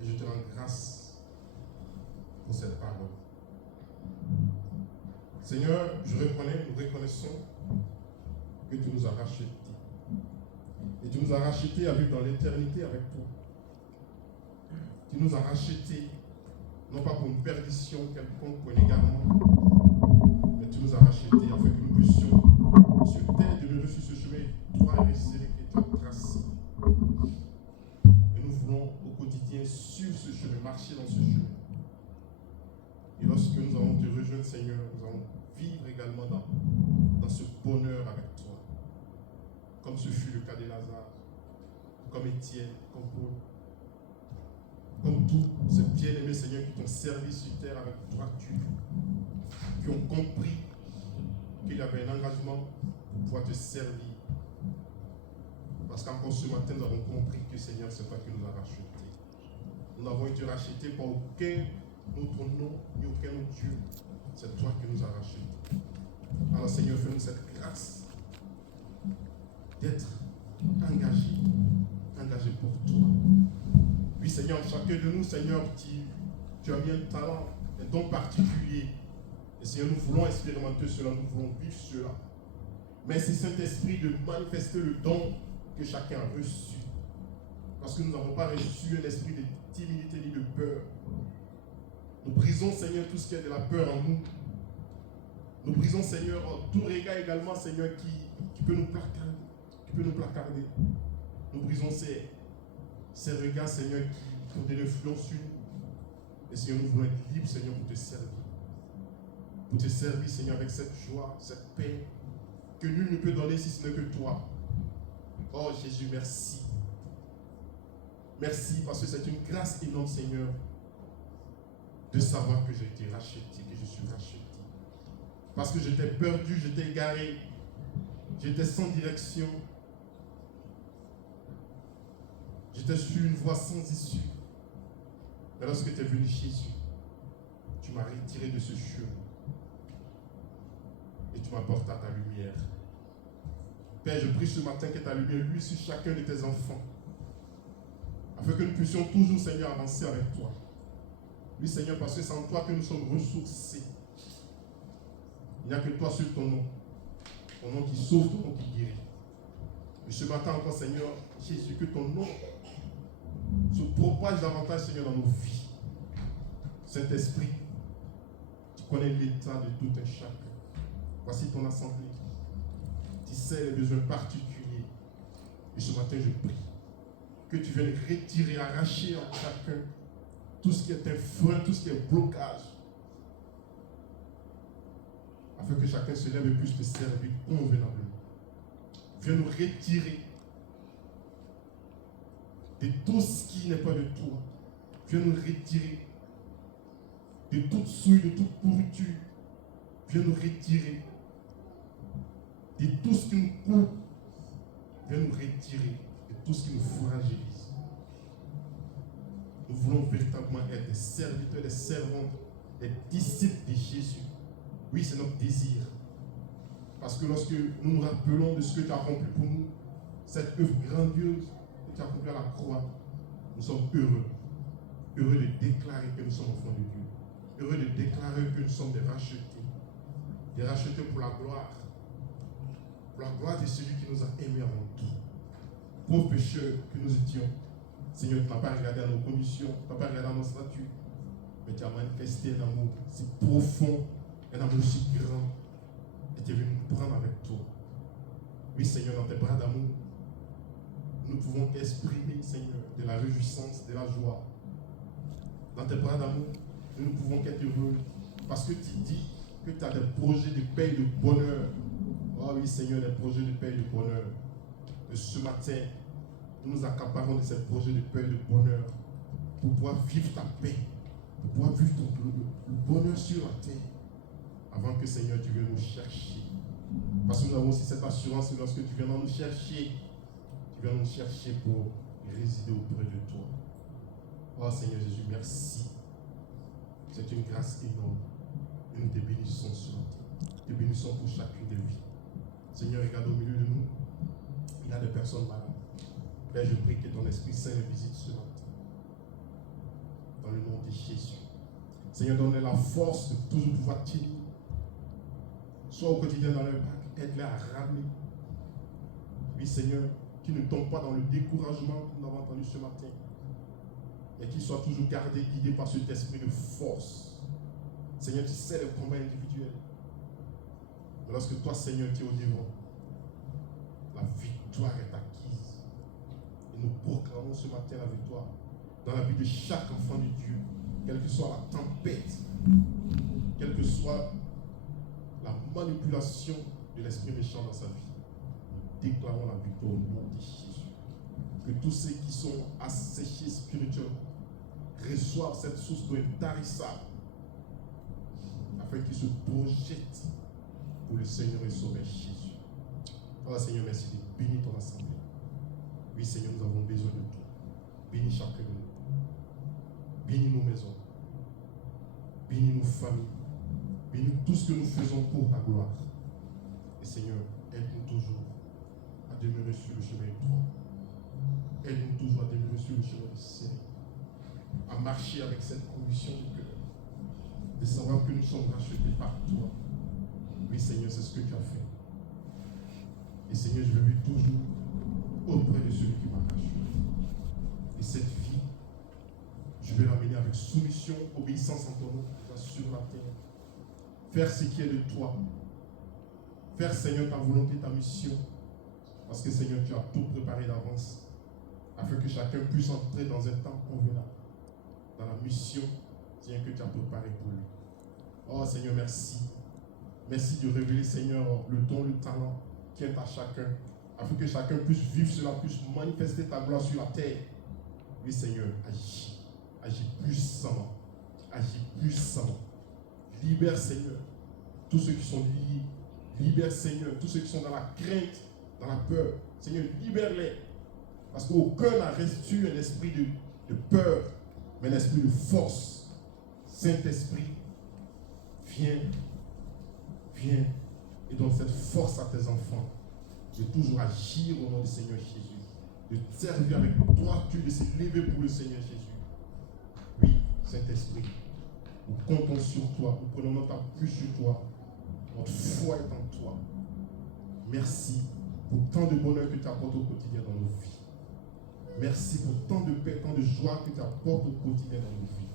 et je te rends grâce pour cette parole. Seigneur, nous reconnaissons que tu nous as rachetés. Et tu nous as rachetés à vivre dans l'éternité avec toi. Tu nous as rachetés, non pas pour une perdition quelconque, pour un égarement, mais tu nous as rachetés afin que nous puissions sur terre demeurer sur ce chemin, toi et toi tracé. Et nous voulons au quotidien suivre ce chemin, marcher dans ce chemin. Et lorsque nous allons te rejoindre, Seigneur, nous allons vivre également dans ce bonheur avec toi. Comme ce fut le cas de Lazare, comme Étienne, comme Paul, comme tous ces bien-aimés, Seigneur, qui t'ont servi sur terre avec droiture, qui ont compris qu'il y avait un engagement pour pouvoir te servir. Parce qu'encore ce matin, nous avons compris que, Seigneur, c'est toi qui nous as rachetés. Nous n'avons été rachetés par aucun autre nom, ni aucun autre Dieu. C'est toi qui nous as rachetés. Alors, Seigneur, fais-nous cette grâce d'être engagé pour toi. Oui, Seigneur, chacun de nous, Seigneur, tu as mis un talent, un don particulier. Et Et Seigneur, nous voulons expérimenter cela, nous voulons vivre cela. Merci Saint-Esprit de manifester le don que chacun a reçu. Parce que nous n'avons pas reçu un esprit de timidité ni de peur. Nous brisons, Seigneur, tout ce qui est de la peur en nous. Nous brisons, Seigneur, tout regard également, Seigneur, qui peut nous placarder. Nous brisons ces regards, Seigneur, qui ont de l'influence sur nous. Et Seigneur, nous voulons être libres, Seigneur, pour te servir. Pour te servir, Seigneur, avec cette joie, cette paix que nul ne peut donner si ce n'est que toi. Oh Jésus, merci. Merci parce que c'est une grâce énorme, Seigneur, de savoir que j'ai été racheté, que je suis racheté. Parce que j'étais perdu, j'étais égaré, j'étais sans direction. J'étais sur une voie sans issue. Mais lorsque tu es venu, Jésus, tu m'as retiré de ce chemin. Et tu m'as porté à ta lumière. Père, je prie ce matin que ta lumière luise sur chacun de tes enfants. Afin que nous puissions toujours, Seigneur, avancer avec toi. Oui, Seigneur, parce que c'est en toi que nous sommes ressourcés. Il n'y a que toi sur ton nom. Ton nom qui sauve, ton nom qui guérit. Et ce matin encore, Seigneur, Jésus, que ton nom se propage davantage, Seigneur, dans nos vies. Saint-Esprit, tu connais l'état de tout un chacun. Voici ton assemblée. Tu sais les besoins particuliers. Et ce matin, je prie que tu viennes retirer, arracher en chacun tout ce qui est un frein, tout ce qui est blocage. Afin que chacun se lève et puisse te servir convenablement. Viens nous retirer de tout ce qui n'est pas de toi. Viens nous retirer de toute souille, de toute pourriture. Viens nous retirer de tout ce qui nous coupe. Viens nous retirer de tout ce qui nous fragilise. Nous voulons véritablement être des serviteurs, des servantes, des disciples de Jésus. Oui, c'est notre désir. Parce que lorsque nous nous rappelons de ce que tu as accompli pour nous, cette œuvre grandiose que tu as accomplie à la croix, nous sommes heureux. Heureux de déclarer que nous sommes enfants de Dieu. Heureux de déclarer que nous sommes des rachetés. Des rachetés pour la gloire. Pour la gloire de celui qui nous a aimés avant tout. Pauvres pécheurs que nous étions, Seigneur, tu n'as pas regardé à nos conditions, tu n'as pas regardé à nos statuts, mais tu as manifesté un amour si profond, un amour si grand, et tu es venu nous prendre avec toi. Oui, Seigneur, dans tes bras d'amour, nous pouvons exprimer, Seigneur, de la réjouissance, de la joie. Dans tes bras d'amour, nous ne pouvons qu'être heureux, parce que tu dis que tu as des projets de paix et de bonheur. Oh oui, Seigneur, des projets de paix et de bonheur. Et ce matin, nous nous accaparons de ces projets de paix et de bonheur pour pouvoir vivre ta paix, pour pouvoir vivre le bonheur sur la terre, avant que, Seigneur, tu viennes nous chercher. Parce que nous avons aussi cette assurance que lorsque tu viens nous chercher, tu viens nous chercher pour résider auprès de toi. Oh Seigneur Jésus, merci. C'est une grâce énorme. Et nous te bénissons ce matin. Te bénissons pour chacune des vies. Seigneur, regarde au milieu de nous. Il y a des personnes malades. Père, je prie que ton Esprit Saint les visite ce matin. Dans le nom de Jésus. Seigneur, donne-les la force de toujours pouvoir tenir. Soit au quotidien dans leur bac, aide-les à ramener. Oui, Seigneur, qu'ils ne tombent pas dans le découragement que nous avons entendu ce matin. Et qu'ils soient toujours gardés, guidés par cet esprit de force. Seigneur, tu sais les combats individuels. Mais lorsque toi, Seigneur, tu es au devant, la victoire est acquise. Et nous proclamons ce matin la victoire dans la vie de chaque enfant de Dieu, quelle que soit la tempête, quelle que soit la manipulation de l'esprit méchant dans sa vie. Nous déclarons la victoire au nom de Jésus. Que tous ceux qui sont asséchés spirituellement reçoivent cette source d'eau intarissable afin qu'ils se projettent pour le Seigneur et Sauveur Jésus. Oh Seigneur, merci de bénir ton assemblée. Oui Seigneur, nous avons besoin de toi. Bénis chacun de nous. Bénis nos maisons. Bénis nos familles. Bénis tout ce que nous faisons pour ta gloire. Et Seigneur, aide-nous toujours à demeurer sur le chemin étroit. Aide-nous toujours à demeurer sur le chemin de Seigneur. À marcher avec cette conviction de cœur, de de savoir que nous sommes rachetés par toi. Oui, Seigneur, c'est ce que tu as fait. Et Seigneur, je veux vivre toujours auprès de celui qui m'a racheté. Et cette vie, je vais l'amener avec soumission, obéissance en ton nom, sur la terre. Faire ce qui est de toi. Faire, Seigneur, ta volonté, ta mission. Parce que, Seigneur, tu as tout préparé d'avance. Afin que chacun puisse entrer dans un temps convenable. Dans la mission, Seigneur, que tu as préparée pour lui. Oh, Seigneur, merci. Merci de révéler, Seigneur, le don, le talent qui est à chacun. Afin que chacun puisse vivre cela, puisse manifester ta gloire sur la terre. Oui, Seigneur, agis. Agis puissamment. Agis puissamment. Libère, Seigneur, tous ceux qui sont liés. Libère, Seigneur, tous ceux qui sont dans la crainte, dans la peur. Seigneur, libère-les. Parce qu'aucun n'a reçu un esprit de peur, mais un esprit de force. Saint-Esprit, viens, viens et donne cette force à tes enfants de toujours agir au nom du Seigneur Jésus, de servir avec droiture, de s'élever pour le Seigneur Jésus. Oui, Saint-Esprit, nous comptons sur toi, nous prenons notre appui sur toi, notre foi est en toi. Merci pour tant de bonheur que tu apportes au quotidien dans nos vies. Merci pour tant de paix, tant de joie que tu apportes au quotidien dans nos vies.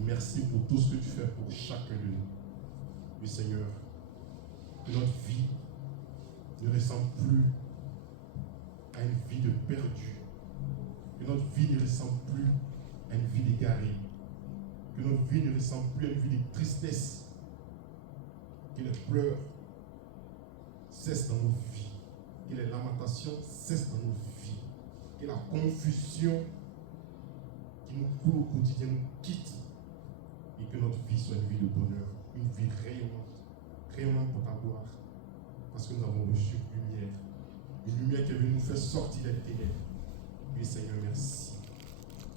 Et merci pour tout ce que tu fais pour chacun de nous. Oui, Seigneur, que notre vie ne ressemble plus à une vie de perdu. Que notre vie ne ressemble plus à une vie d'égaré. Que notre vie ne ressemble plus à une vie de tristesse. Que les pleurs cessent dans nos vies. Que les lamentations cessent dans nos vies. Que la confusion qui nous coule au quotidien nous quitte. Et que notre vie soit une vie de bonheur. Une vie rayonnante. Rayonnante pour ta gloire. Parce que nous avons reçu une lumière. Une lumière qui est venue nous faire sortir des ténèbres. Oui, Seigneur, merci.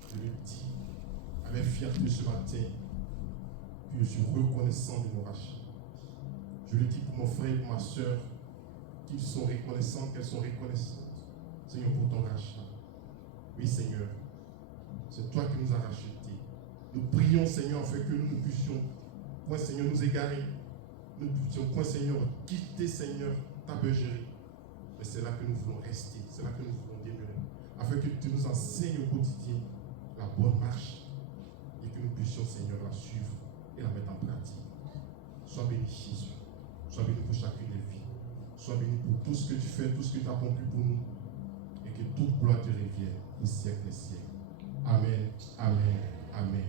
Je le dis avec fierté ce matin que je suis reconnaissant de mon rachat. Je le dis pour mon frère et pour ma soeur qu'ils sont reconnaissants, qu'elles sont reconnaissantes. Seigneur, pour ton rachat. Oui, Seigneur, c'est toi qui nous as rachetés. Nous prions, Seigneur, afin que nous ne puissions point, Seigneur, nous égarer. Nous ne puissions point, Seigneur, quitter, Seigneur, ta bergerie. Mais c'est là que nous voulons rester, c'est là que nous voulons demeurer. Afin que tu nous enseignes au quotidien la bonne marche et que nous puissions, Seigneur, la suivre et la mettre en pratique. Sois béni, Jésus. Sois béni pour chacune des vies. Sois béni pour tout ce que tu fais, tout ce que tu as accompli pour nous. Et que toute gloire te revienne au siècle des siècles. Amen, amen, amen.